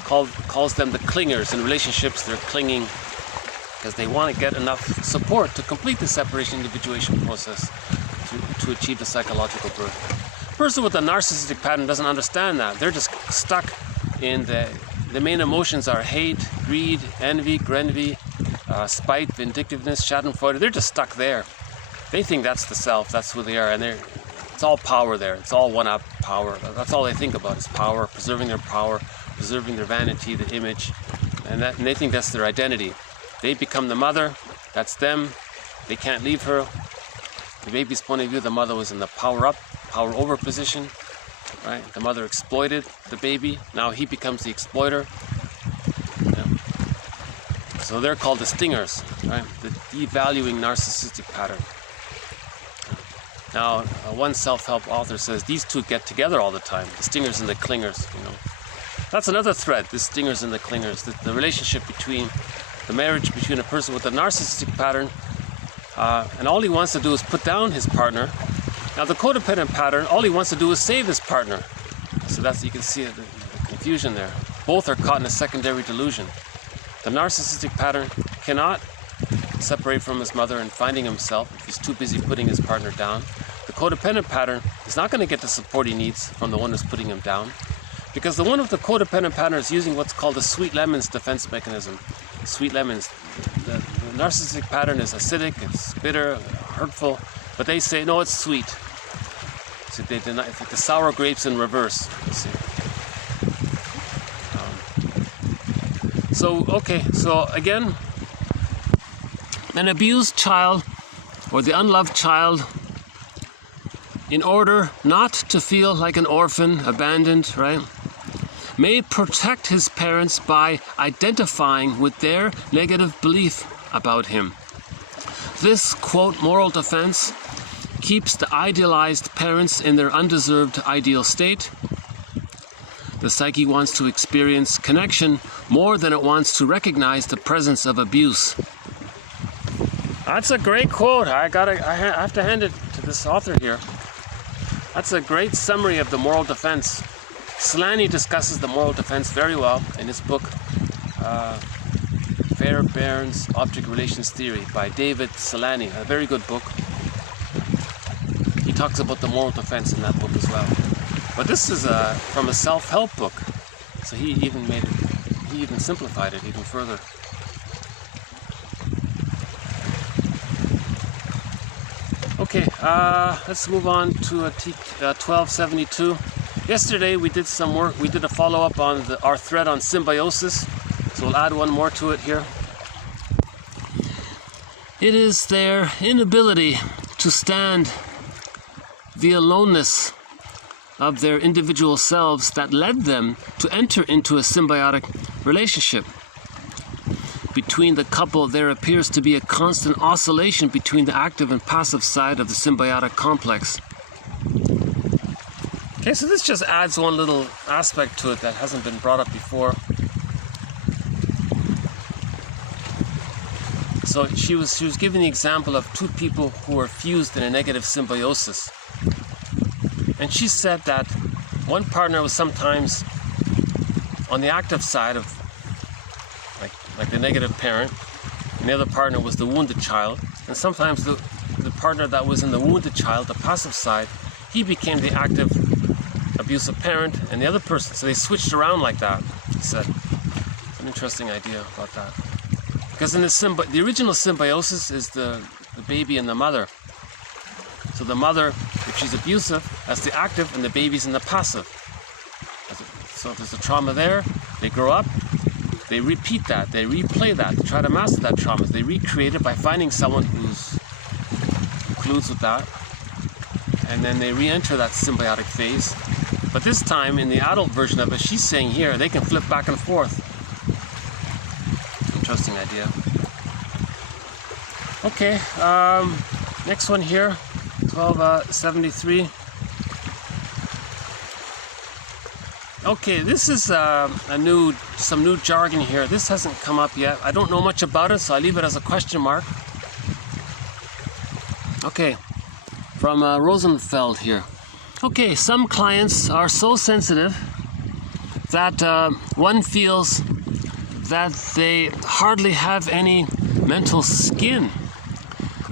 calls them the clingers. In relationships, they're clinging because they want to get enough support to complete the separation individuation process to achieve the psychological birth. A person with a narcissistic pattern doesn't understand that. They're just stuck in the main emotions are hate, greed, envy, grenvy, spite, vindictiveness, schadenfreude. They're just stuck there. They think that's the self, that's who they are, and it's all power there. It's all one-up power. That's all they think about is power, preserving their power, preserving their vanity, the image, and they think that's their identity. They become the mother, that's them. They can't leave her. The baby's point of view, the mother was in the power-up, power-over position. Right? The mother exploited the baby. Now he becomes the exploiter. Yeah. So they're called the stingers, right? The devaluing narcissistic pattern. Now, one self-help author says these two get together all the time. The stingers and the clingers. You know, that's another thread. The stingers and the clingers. The relationship between the marriage between a person with a narcissistic pattern, and all he wants to do is put down his partner. Now the codependent pattern, all he wants to do is save his partner. So that's, you can see the confusion there. Both are caught in a secondary delusion. The narcissistic pattern cannot separate from his mother and finding himself if he's too busy putting his partner down. The codependent pattern is not going to get the support he needs from the one who's putting him down, because the one with the codependent pattern is using what's called the sweet lemons defense mechanism. Sweet lemons. The narcissistic pattern is acidic, it's bitter, hurtful, but they say, no, it's sweet. So they deny, it's like the sour grapes in reverse, you see. So again, an abused child or the unloved child in order not to feel like an orphan, abandoned, right, may protect his parents by identifying with their negative belief about him. This, quote, moral defense keeps the idealized parents in their undeserved ideal state. The psyche wants to experience connection more than it wants to recognize the presence of abuse. That's a great quote. I have to hand it to this author here. That's a great summary of the moral defense. Solani discusses the moral defense very well in his book, Fairbairn's Object Relations Theory by David Solani, a very good book. He talks about the moral defense in that book as well. But this is from a self-help book, so he even simplified it even further. Okay, let's move on to a 1272. Yesterday we did some work. We did a follow-up on our thread on symbiosis, so we'll add one more to it here. It is their inability to stand the aloneness of their individual selves that led them to enter into a symbiotic relationship. Between the couple, there appears to be a constant oscillation between the active and passive side of the symbiotic complex. Okay, so this just adds one little aspect to it that hasn't been brought up before. So she was giving the example of two people who were fused in a negative symbiosis. And she said that one partner was sometimes on the active side of like the negative parent, and the other partner was the wounded child. And sometimes the partner that was in the wounded child, the passive side, he became the active abusive parent, and the other person, so they switched around like that. He said, an interesting idea about that. Because in the original symbiosis is the baby and the mother. So the mother, if she's abusive, that's the active, and the baby's in the passive. So if there's a trauma there, they grow up, they repeat that, they replay that, they try to master that trauma. They recreate it by finding someone who colludes with that, and then they re-enter that symbiotic phase. But this time, in the adult version of it, she's saying here, they can flip back and forth. Interesting idea. Okay, next one here, 1273. Okay, this is some new jargon here. This hasn't come up yet. I don't know much about it, so I leave it as a question mark. Okay, from Rosenfeld here. Okay, some clients are so sensitive that one feels that they hardly have any mental skin.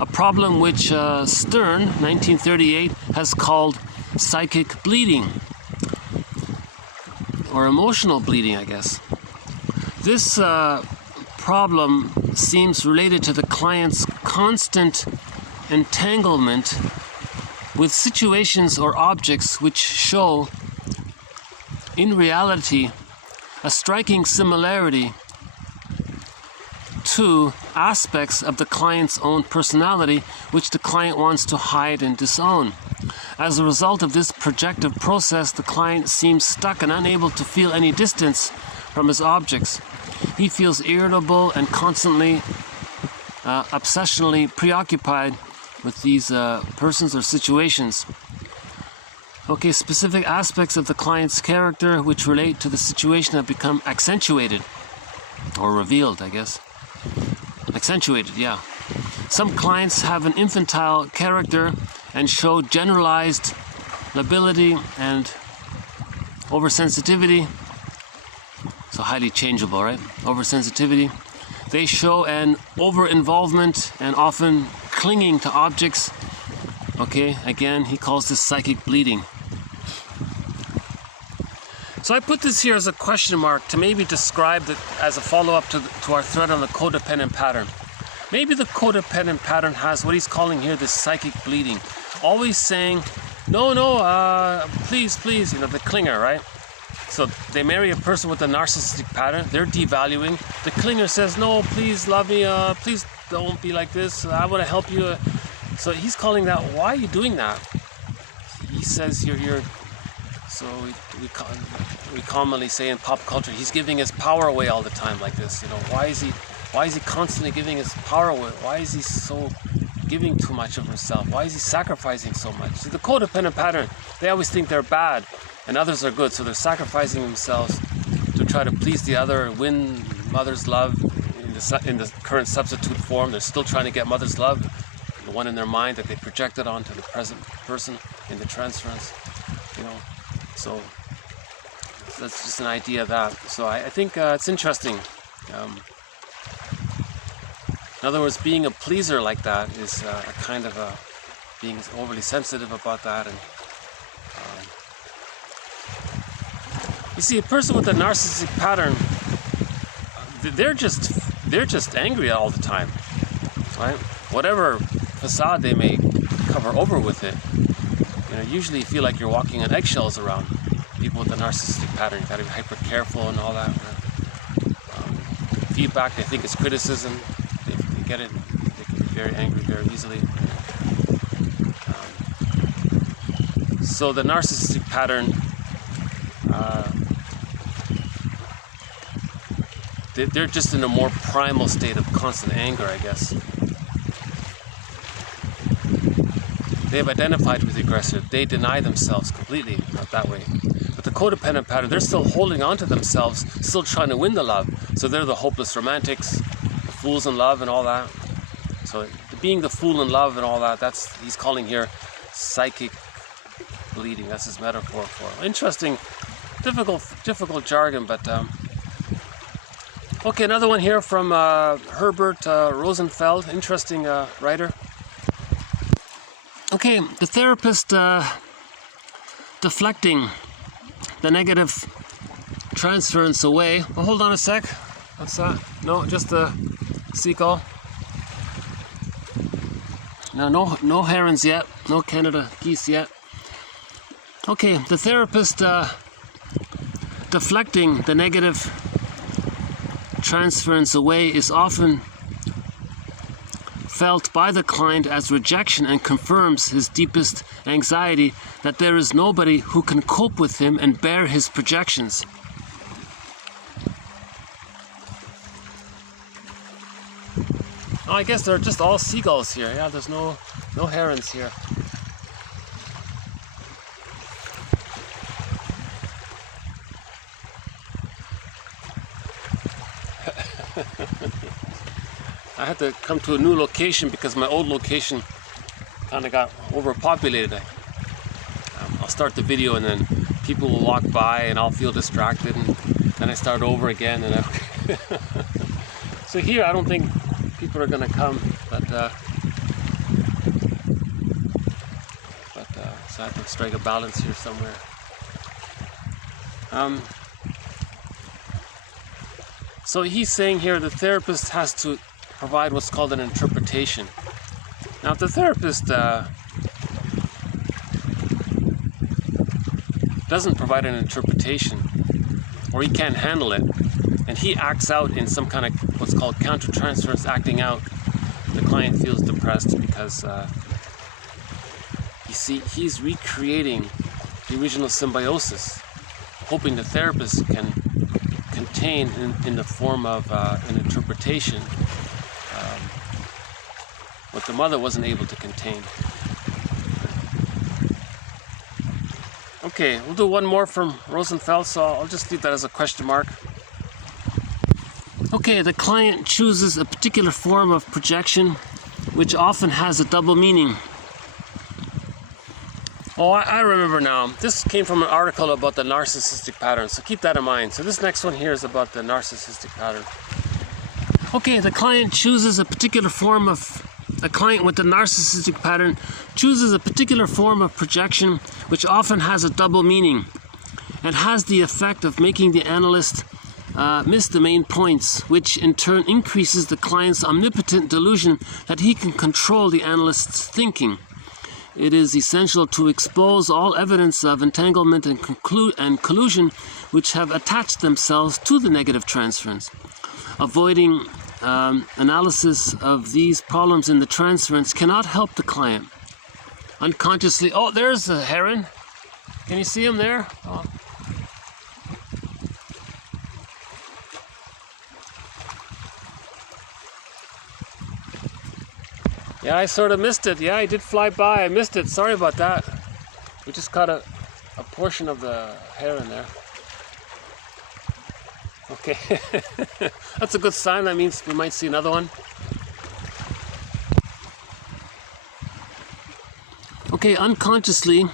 A problem which Stern, 1938, has called psychic bleeding. Or emotional bleeding, I guess. This problem seems related to the client's constant entanglement with situations or objects which show, in reality, a striking similarity to aspects of the client's own personality which the client wants to hide and disown. As a result of this projective process, the client seems stuck and unable to feel any distance from his objects. He feels irritable and constantly obsessionally preoccupied with these persons or situations. Okay, specific aspects of the client's character which relate to the situation have become accentuated, or revealed, I guess. Accentuated, yeah. Some clients have an infantile character and show generalized lability and oversensitivity. So highly changeable, right? Oversensitivity. They show an over-involvement and often clinging to objects. Okay, again, he calls this psychic bleeding. So I put this here as a question mark to maybe describe it as a follow-up to our thread on the codependent pattern. Maybe the codependent pattern has what he's calling here this psychic bleeding. Always saying, no, please, you know, the clinger, right? So they marry a person with a narcissistic pattern, they're devaluing. The clinger says, no, please love me, please don't be like this, I want to help you. So he's calling that, why are you doing that? says here, so we commonly say in pop culture, he's giving his power away all the time like this. You know, why is he constantly giving his power away? Why is he so giving too much of himself? Why is he sacrificing so much? See, the codependent pattern, they always think they're bad and others are good, so they're sacrificing themselves to try to please the other, win mother's love in the current substitute form. They're still trying to get mother's love, the one in their mind that they projected onto the present person in the transference, you know. So that's just an idea of that. So I think it's interesting. In other words, being a pleaser like that is a kind of being overly sensitive about that. And you see, a person with a narcissistic pattern, they're just angry all the time, right? Whatever facade they may cover over with it, you know, usually you feel like you're walking on eggshells around people with a narcissistic pattern. You got to be hyper careful and all that. Feedback, they think it's criticism. They get it. They can be very angry very easily. So the narcissistic pattern, they're just in a more primal state of constant anger, I guess. They've identified with the aggressor. They deny themselves completely, not that way. But the codependent pattern, they're still holding on to themselves, still trying to win the love. So they're the hopeless romantics, the fools in love and all that. So being the fool in love and all that, that's, he's calling here psychic bleeding. That's his metaphor for. Interesting, difficult jargon, but okay, another one here from Herbert Rosenfeld, interesting writer. Okay, the therapist deflecting the negative transference away. Oh, hold on a sec. What's that? No, just a seagull. No herons yet. No Canada geese yet. Okay, the therapist deflecting the negative transference away is often felt by the client as rejection and confirms his deepest anxiety that there is nobody who can cope with him and bear his projections. Oh, I guess they're just all seagulls here. Yeah, there's no herons here. I had to come to a new location because my old location kind of got overpopulated. I'll start the video and then people will walk by and I'll feel distracted and then I start over again. And so here I don't think people are going to come, but so I have to strike a balance here somewhere. So he's saying here the therapist has to provide what's called an interpretation. Now if the therapist doesn't provide an interpretation, or he can't handle it, and he acts out in some kind of what's called countertransference acting out, the client feels depressed because you see, he's recreating the original symbiosis, hoping the therapist can contain in the form of an interpretation what the mother wasn't able to contain. Okay, we'll do one more from Rosenfeld, so I'll just leave that as a question mark. Okay, the client chooses a particular form of projection which often has a double meaning. Oh, I remember now. This came from an article about the narcissistic pattern, so keep that in mind. So this next one here is about the narcissistic pattern. Okay, the client chooses a particular form of... A client with the narcissistic pattern chooses a particular form of projection which often has a double meaning and has the effect of making the analyst miss the main points, which in turn increases the client's omnipotent delusion that he can control the analyst's thinking. It is essential to expose all evidence of entanglement and collusion which have attached themselves to the negative transference. Avoiding analysis of these problems in the transference cannot help the client. unconsciously, oh, there's a heron. Can you see him there? Oh. Yeah, I sort of missed it. Yeah, I did fly by. I missed it. Sorry about that. We just caught a portion of the heron there. Okay. That's a good sign. That means we might see another one. Okay, unconsciously,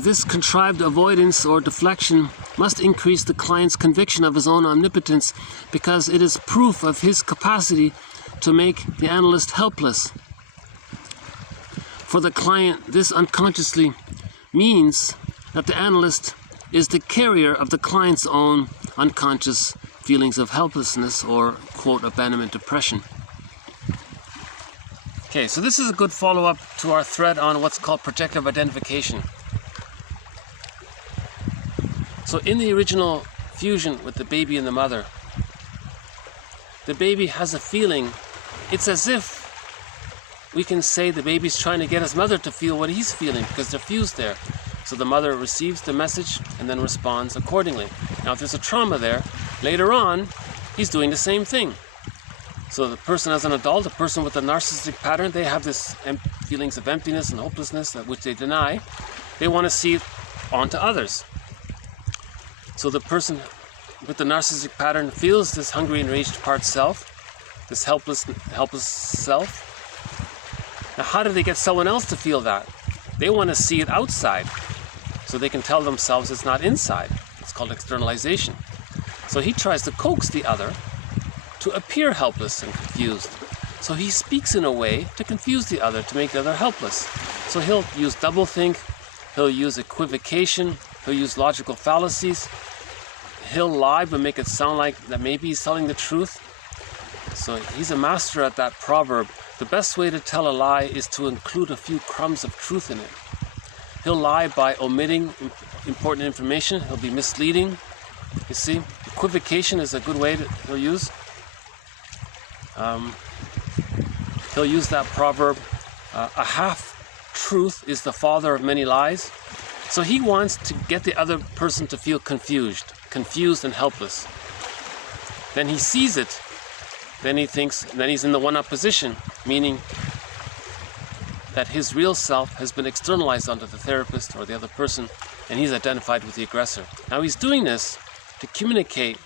this contrived avoidance or deflection must increase the client's conviction of his own omnipotence because it is proof of his capacity to make the analyst helpless. For the client, this unconsciously means that the analyst is the carrier of the client's own unconscious feelings of helplessness or, quote, abandonment depression. Okay, so this is a good follow-up to our thread on what's called projective identification. So in the original fusion with the baby and the mother, the baby has a feeling. It's as if we can say the baby's trying to get his mother to feel what he's feeling because they're fused there. So the mother receives the message and then responds accordingly. Now if there's a trauma there, later on, he's doing the same thing. So the person as an adult, the person with a narcissistic pattern, they have this feelings of emptiness and hopelessness which they deny. They want to see it onto others. So the person with the narcissistic pattern feels this hungry, enraged part self, this helpless self. Now how do they get someone else to feel that? They want to see it outside, so they can tell themselves it's not inside. It's called externalization. So he tries to coax the other to appear helpless and confused. So he speaks in a way to confuse the other, to make the other helpless. So he'll use doublethink, he'll use equivocation, he'll use logical fallacies, he'll lie but make it sound like that maybe he's telling the truth. So he's a master at that proverb. The best way to tell a lie is to include a few crumbs of truth in it. He'll lie by omitting important information. He'll be misleading. You see, equivocation is a good way that he'll use. He'll use that proverb, a half-truth is the father of many lies. So he wants to get the other person to feel confused and helpless. Then he sees it. Then he thinks, then he's in the one-up position, meaning that his real self has been externalized onto the therapist or the other person, and he's identified with the aggressor. Now he's doing this to communicate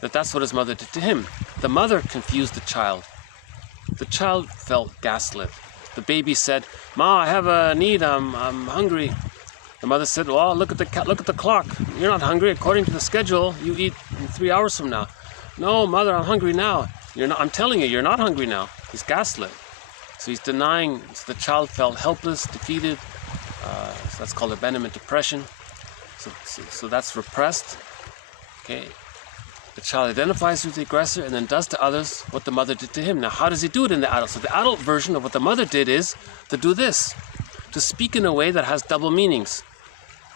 that that's what his mother did to him. The mother confused the child. The child felt gaslit. The baby said, "Ma, I have a need. I'm hungry." The mother said, "Well, look at the clock. You're not hungry. According to the schedule, you eat in 3 hours from now." "No, mother, I'm hungry now." "You're not. I'm telling you, you're not hungry now." He's gaslit. So he's denying. So the child felt helpless, defeated. So that's called abandonment depression. So that's repressed. Okay. The child identifies with the aggressor and then does to others what the mother did to him. Now, how does he do it in the adult? So the adult version of what the mother did is to do this, to speak in a way that has double meanings.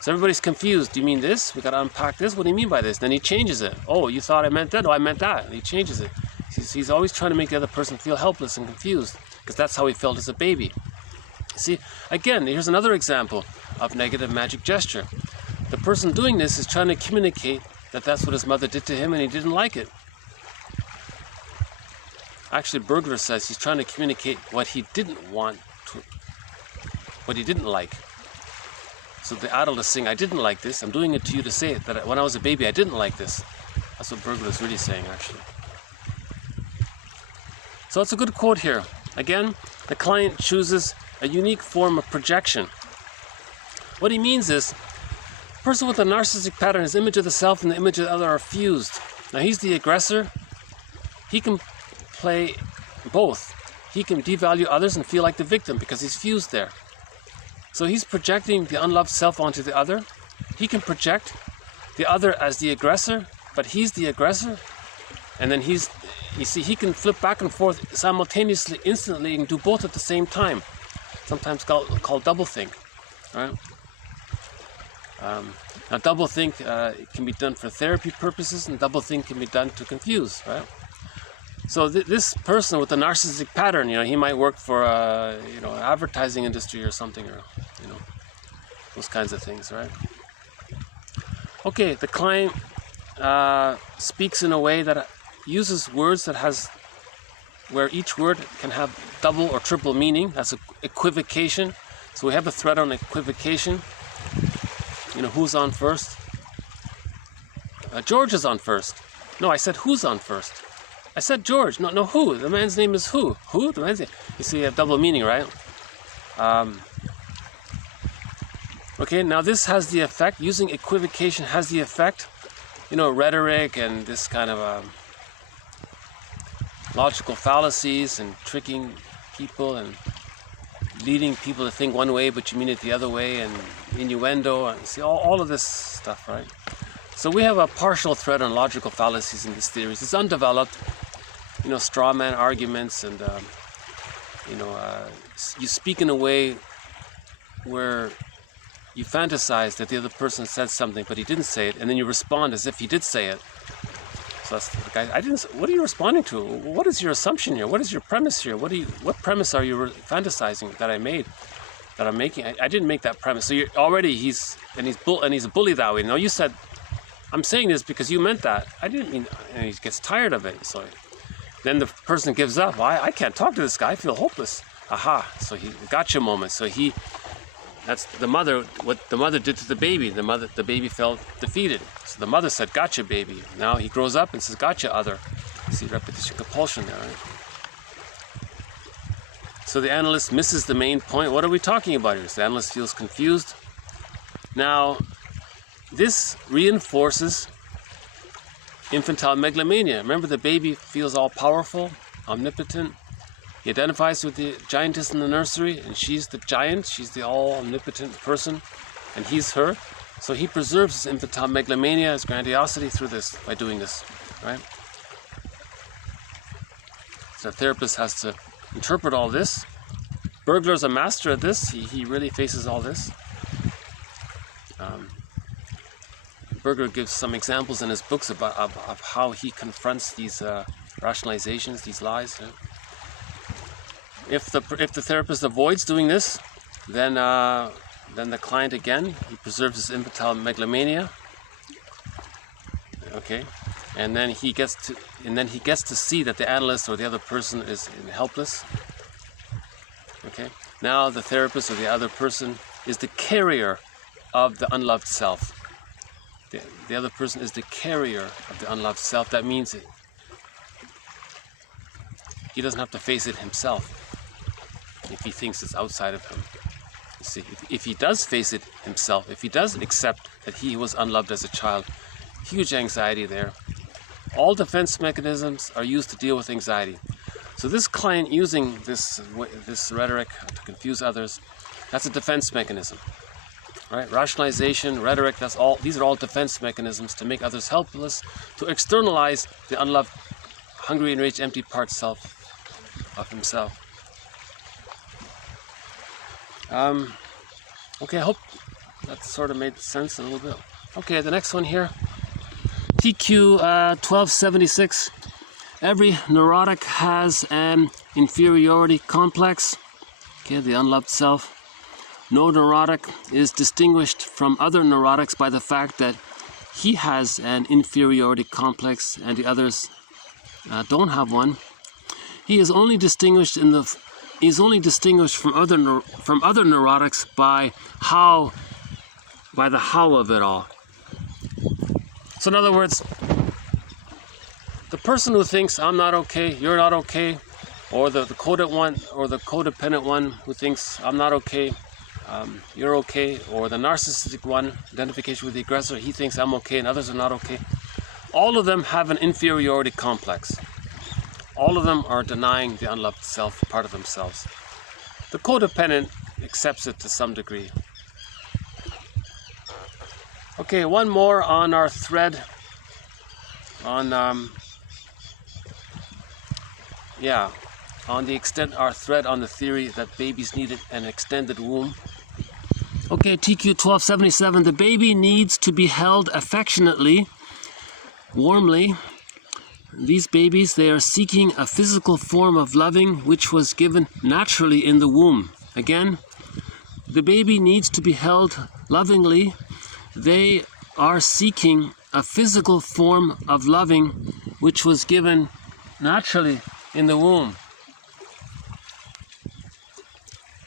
So everybody's confused. Do you mean this? We got to unpack this. What do you mean by this? Then he changes it. "Oh, you thought I meant that? No, I meant that." And he changes it. He's always trying to make the other person feel helpless and confused because that's how he felt as a baby. See, again, here's another example of negative magic gesture. The person doing this is trying to communicate that that's what his mother did to him and he didn't like it. Actually, Berger says he's trying to communicate what he didn't want to, what he didn't like. So the adult is saying, "I didn't like this. I'm doing it to you to say it, that when I was a baby, I didn't like this." That's what Berger is really saying, actually. So it's a good quote here. Again, the client chooses a unique form of projection. What he means is, the person with a narcissistic pattern, his image of the self and the image of the other are fused. Now he's the aggressor. He can play both. He can devalue others and feel like the victim because he's fused there. So he's projecting the unloved self onto the other. He can project the other as the aggressor, but he's the aggressor. And then he can flip back and forth simultaneously, instantly, and do both at the same time. Sometimes called doublethink. Right? Now doublethink can be done for therapy purposes, and doublethink can be done to confuse. Right? So this person with the narcissistic pattern, he might work for advertising industry or something, or those kinds of things, right? Okay, the client speaks in a way that uses words where each word can have double or triple meaning. That's equivocation. So we have a thread on equivocation. Who's on first? George is on first. No, I said who's on first. I said George. No, who. The man's name is who. Who? The man's name. You see, you have double meaning, right? Okay, now this has the effect, using equivocation has the effect, rhetoric and this kind of logical fallacies and tricking people and leading people to think one way but you mean it the other way, and innuendo, and see all of this stuff, right? So we have a partial thread on logical fallacies in this theory. It's undeveloped, straw man arguments, and you speak in a way where you fantasize that the other person said something but he didn't say it, and then you respond as if he did say it. So that's the guy. What are you responding to? What is your assumption here? What is your premise here? What premise are you fantasizing that I'm making? I didn't make that premise. So you're already he's a bully that way. No, you said, I'm saying this because you meant that. I didn't mean. And he gets tired of it. So then the person gives up. Well, I can't talk to this guy. I feel hopeless. Aha. So he gotcha moment. So that's the mother. What the mother did to the baby. The baby felt defeated. So the mother said, "Gotcha, baby." Now he grows up and says, "Gotcha, other." See, repetition compulsion there, right? So the analyst misses the main point. What are we talking about here? So the analyst feels confused. Now, this reinforces infantile megalomania. Remember, the baby feels all powerful, omnipotent. He identifies with the giantess in the nursery, and she's the giant. She's the all-omnipotent person, and he's her. So he preserves his infantile megalomania, his grandiosity through this, by doing this, right? So the therapist has to interpret all this. Bergler's a master at this. He really faces all this. Bergler gives some examples in his books of how he confronts these rationalizations, these lies. Yeah? If the therapist avoids doing this, then the client again, he preserves his infantile megalomania. Okay, and then he gets to see that the analyst or the other person is helpless. Okay, now the therapist or the other person is the carrier of the unloved self. The other person is the carrier of the unloved self. That means he doesn't have to face it himself if he thinks it's outside of him. You see, if he does face it himself, if he does accept that he was unloved as a child, huge anxiety there. All defense mechanisms are used to deal with anxiety. So this client using this rhetoric to confuse others, that's a defense mechanism. Right? Rationalization, rhetoric, these are all defense mechanisms to make others helpless, to externalize the unloved, hungry, enraged, empty part self of himself. Okay, I hope that sort of made sense a little bit. Okay, the next one here. TQ 1276. Every neurotic has an inferiority complex. Okay, the unloved self. No neurotic is distinguished from other neurotics by the fact that he has an inferiority complex and the others don't have one. He is only distinguished from other neurotics by the how of it all. So in other words, the person who thinks I'm not okay, you're not okay, or the codependent one, or the codependent one who thinks I'm not okay, you're okay, or the narcissistic one, identification with the aggressor, he thinks I'm okay and others are not okay. All of them have an inferiority complex. All of them are denying the unloved self, part of themselves. The codependent accepts it to some degree. Okay, one more on our thread on our thread on the theory that babies needed an extended womb. Okay, TQ 1277, the baby needs to be held affectionately, warmly, these babies, they are seeking a physical form of loving which was given naturally in the womb. Again, the baby needs to be held lovingly. They are seeking a physical form of loving which was given naturally in the womb.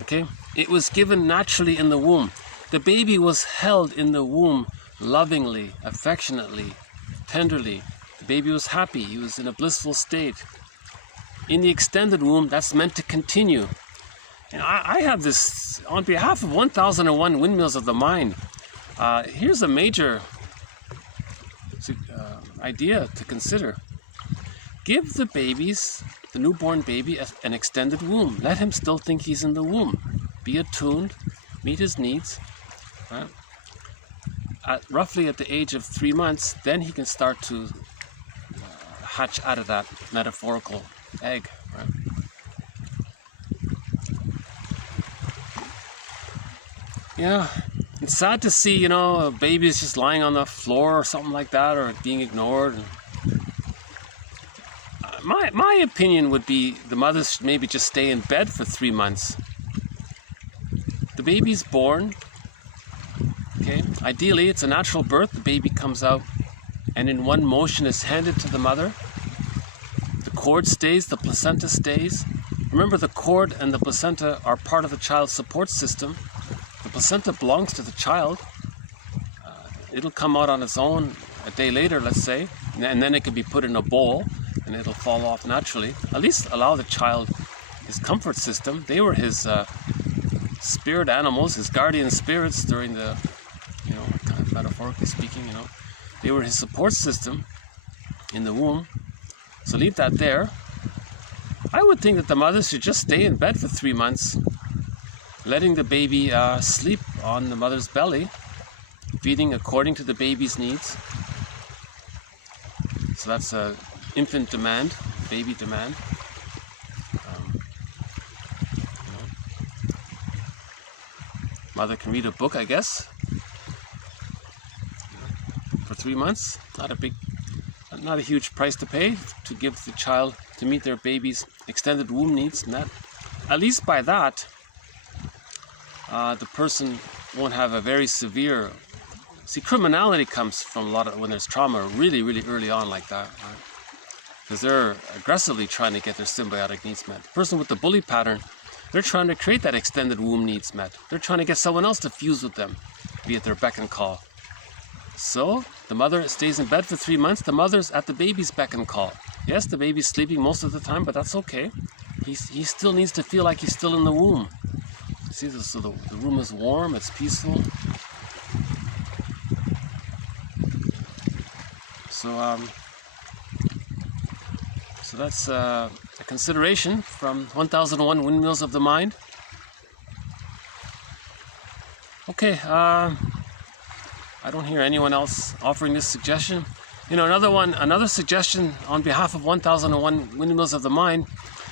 Okay? It was given naturally in the womb. The baby was held in the womb lovingly, affectionately, tenderly. The baby was happy. He was in a blissful state. In the extended womb, that's meant to continue. And I have this, on behalf of 1001 Windmills of the Mind, here's a major idea to consider. Give the babies, the newborn baby, an extended womb. Let him still think he's in the womb. Be attuned, meet his needs. Right? Roughly at the age of 3 months, then he can start to hatch out of that metaphorical egg. Right? Yeah, it's sad to see, you know, a baby is just lying on the floor or something like that, or being ignored. My opinion would be the mothers should maybe just stay in bed for 3 months. The baby's born. Okay, ideally it's a natural birth. The baby comes out and in one motion is handed to the mother. The cord stays, the placenta stays. Remember, the cord and the placenta are part of the child's support system. The placenta belongs to the child. It'll come out on its own a day later, let's say, and then it can be put in a bowl and it'll fall off naturally. At least allow the child his comfort system. They were his spirit animals, his guardian spirits during the, you know, kind of metaphorically speaking, you know. They were his support system in the womb. So leave that there. I would think that the mother should just stay in bed for 3 months, letting the baby sleep on the mother's belly, feeding according to the baby's needs. So that's infant demand, baby demand. You know. Mother can read a book, I guess, for 3 months. Not a huge price to pay to give the child, to meet their baby's extended womb needs met. At least by that, the person won't have a very severe... See, criminality comes from a lot of, when there's trauma really, really early on like that, right? Because they're aggressively trying to get their symbiotic needs met. The person with the bully pattern, they're trying to create that extended womb needs met. They're trying to get someone else to fuse with them, be at their beck and call. So the mother stays in bed for 3 months. The mother's at the baby's beck and call. Yes, the baby's sleeping most of the time, but that's okay. He still needs to feel like he's still in the womb. See, so the room is warm, it's peaceful. So that's a consideration from 1001 Windmills of the Mind. Okay, I don't hear anyone else offering this suggestion. You know, another suggestion on behalf of 1001 Windmills of the Mind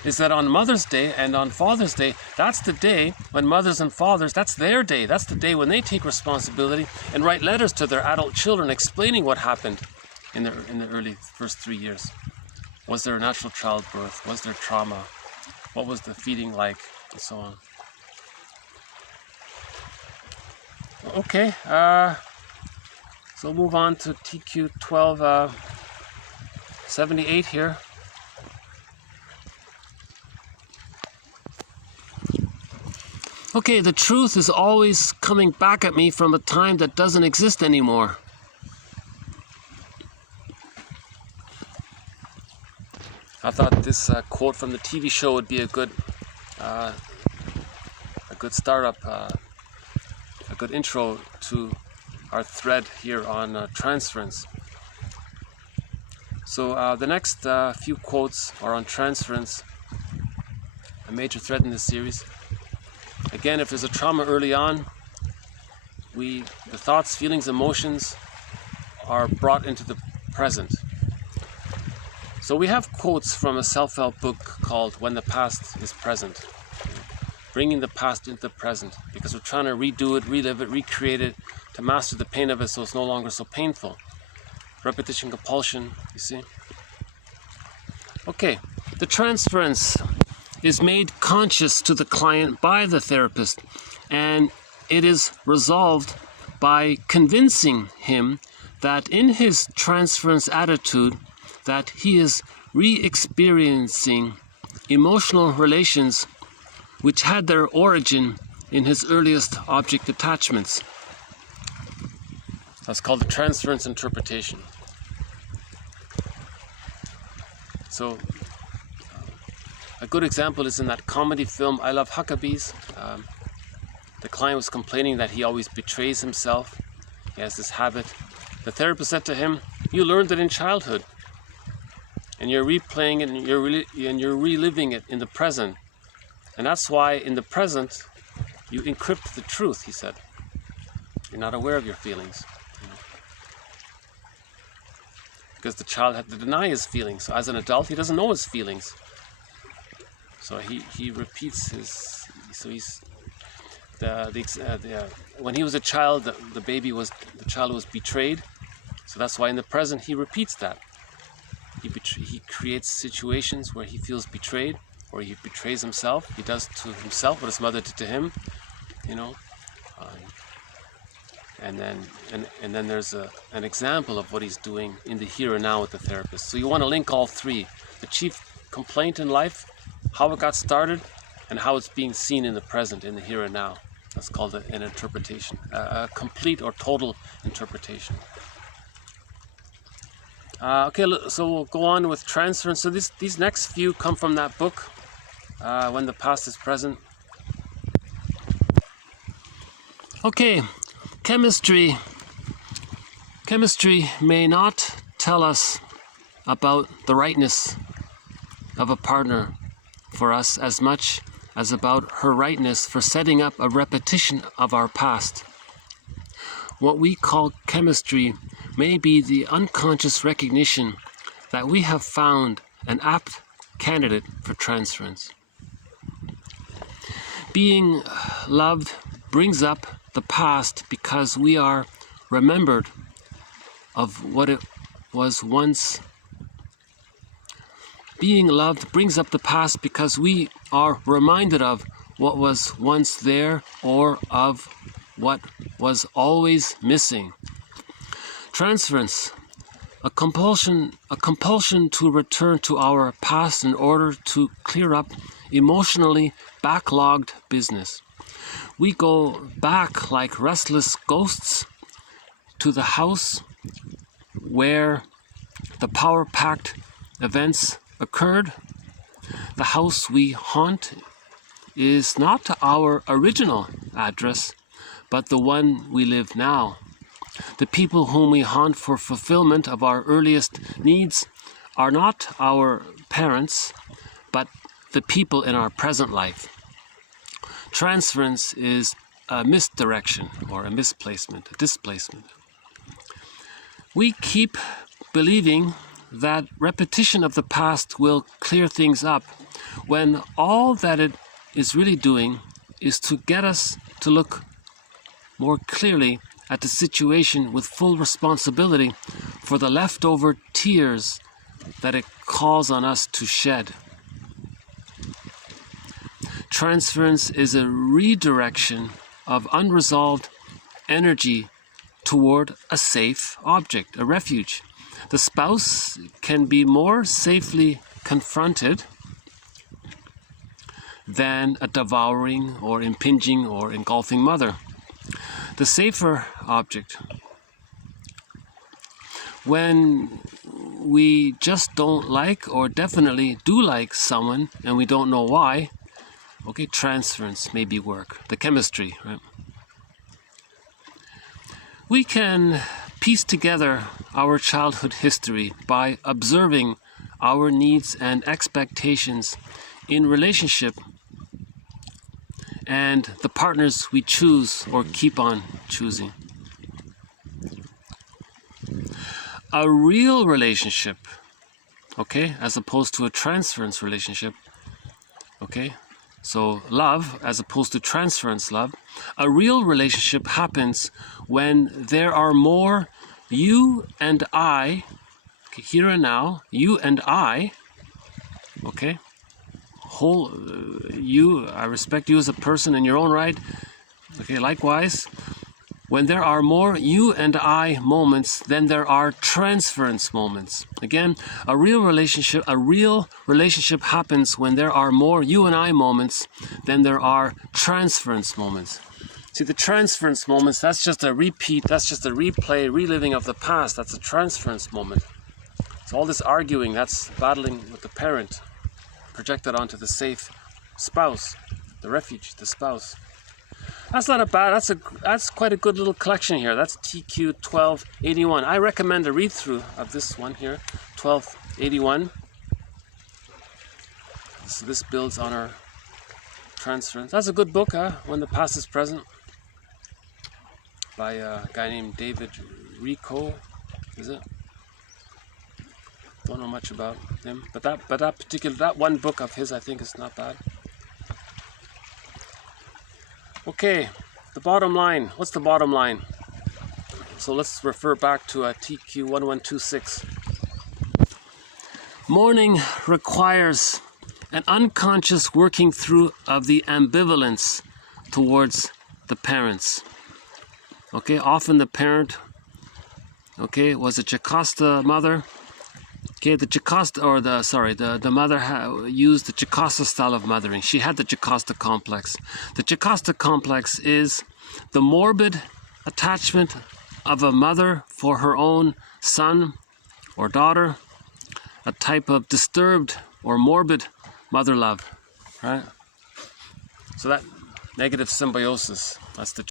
is that on Mother's Day and on Father's Day, that's the day when mothers and fathers, that's their day. That's the day when they take responsibility and write letters to their adult children explaining what happened in the early first 3 years. Was there a natural childbirth? Was there trauma? What was the feeding like? And so on. Okay, so we'll move on to TQ 1278 here. Okay, the truth is always coming back at me from a time that doesn't exist anymore. I thought this quote from the TV show would be a good startup, a good intro to our thread here on transference. So the next few quotes are on transference, a major thread in this series. Again, if there's a trauma early on, the thoughts, feelings, emotions are brought into the present. So we have quotes from a self-help book called When the Past is Present. Bringing the past into the present, because we're trying to redo it, relive it, recreate it, to master the pain of it so it's no longer so painful. Repetition compulsion, you see. Okay, the transference is made conscious to the client by the therapist, and it is resolved by convincing him that in his transference attitude that he is re-experiencing emotional relations which had their origin in his earliest object attachments. That's called the transference interpretation. So a good example is in that comedy film I Love Huckabees. The client was complaining that he always betrays himself. He has this habit. The therapist said to him, "You learned it in childhood, and you're replaying it, and you're reliving it in the present. And that's why in the present you encrypt the truth," he said. "You're not aware of your feelings." Because the child had to deny his feelings. So as an adult, he doesn't know his feelings. So he repeats his. So he's when he was a child, the child was betrayed. So that's why in the present he repeats that. He creates situations where he feels betrayed, or he betrays himself. He does to himself what his mother did to him, you know. And then there's an example of what he's doing in the here and now with the therapist. So you want to link all three: the chief complaint in life, how it got started, and how it's being seen in the present, in the here and now. That's called an interpretation, a complete or total interpretation. Okay, so we'll go on with transference. So these next few come from that book, When the Past is Present. Okay, chemistry may not tell us about the rightness of a partner for us as much as about her rightness for setting up a repetition of our past. What we call chemistry may be the unconscious recognition that we have found an apt candidate for transference. Being loved brings up the past because we are remembered of what it was once. Being loved brings up the past because we are reminded of what was once there, or of what was always missing. Transference, a compulsion to return to our past in order to clear up emotionally backlogged business. We go back like restless ghosts to the house where the power-packed events occurred. The house we haunt is not our original address, but the one we live now. The people whom we haunt for fulfillment of our earliest needs are not our parents, but the people in our present life. Transference is a misdirection, or a misplacement, a displacement. We keep believing that repetition of the past will clear things up, when all that it is really doing is to get us to look more clearly at the situation with full responsibility for the leftover tears that it calls on us to shed. Transference is a redirection of unresolved energy toward a safe object, a refuge. The spouse can be more safely confronted than a devouring or impinging or engulfing mother. The safer object. When we just don't like, or definitely do like someone and we don't know why, okay, transference maybe work. The chemistry, right? We can piece together our childhood history by observing our needs and expectations in relationship and the partners we choose or keep on choosing. A real relationship, okay, as opposed to a transference relationship, okay, so love as opposed to transference love. A real relationship happens when there are more you and I, okay, here and now, you and I, Okay? I respect you as a person in your own right. Okay, likewise, when there are more you and I moments than there are transference moments. Again, a real relationship happens when there are more you and I moments than there are transference moments. See, the transference moments, that's just a repeat, that's just a replay, reliving of the past. That's a transference moment. So all this arguing, that's battling with the parent, projected onto the safe spouse, the refuge, the spouse. That's not a bad, that's quite a good little collection here. That's TQ 1281. I recommend a read through of this one here, 1281. So this builds on our transference. That's a good book, huh? When the Past is Present, by a guy named David Richo, is it? Don't know much about him, but that one book of his, I think, is not bad. Okay, the bottom line. What's the bottom line? So let's refer back to TQ 1126. Mourning requires an unconscious working through of the ambivalence towards the parents. Okay, often the parent, okay, was a Jocasta mother. Okay, the mother used the Jocasta style of mothering. She had the Jocasta complex. The Jocasta complex is the morbid attachment of a mother for her own son or daughter, a type of disturbed or morbid mother love, right? So that negative symbiosis, that's the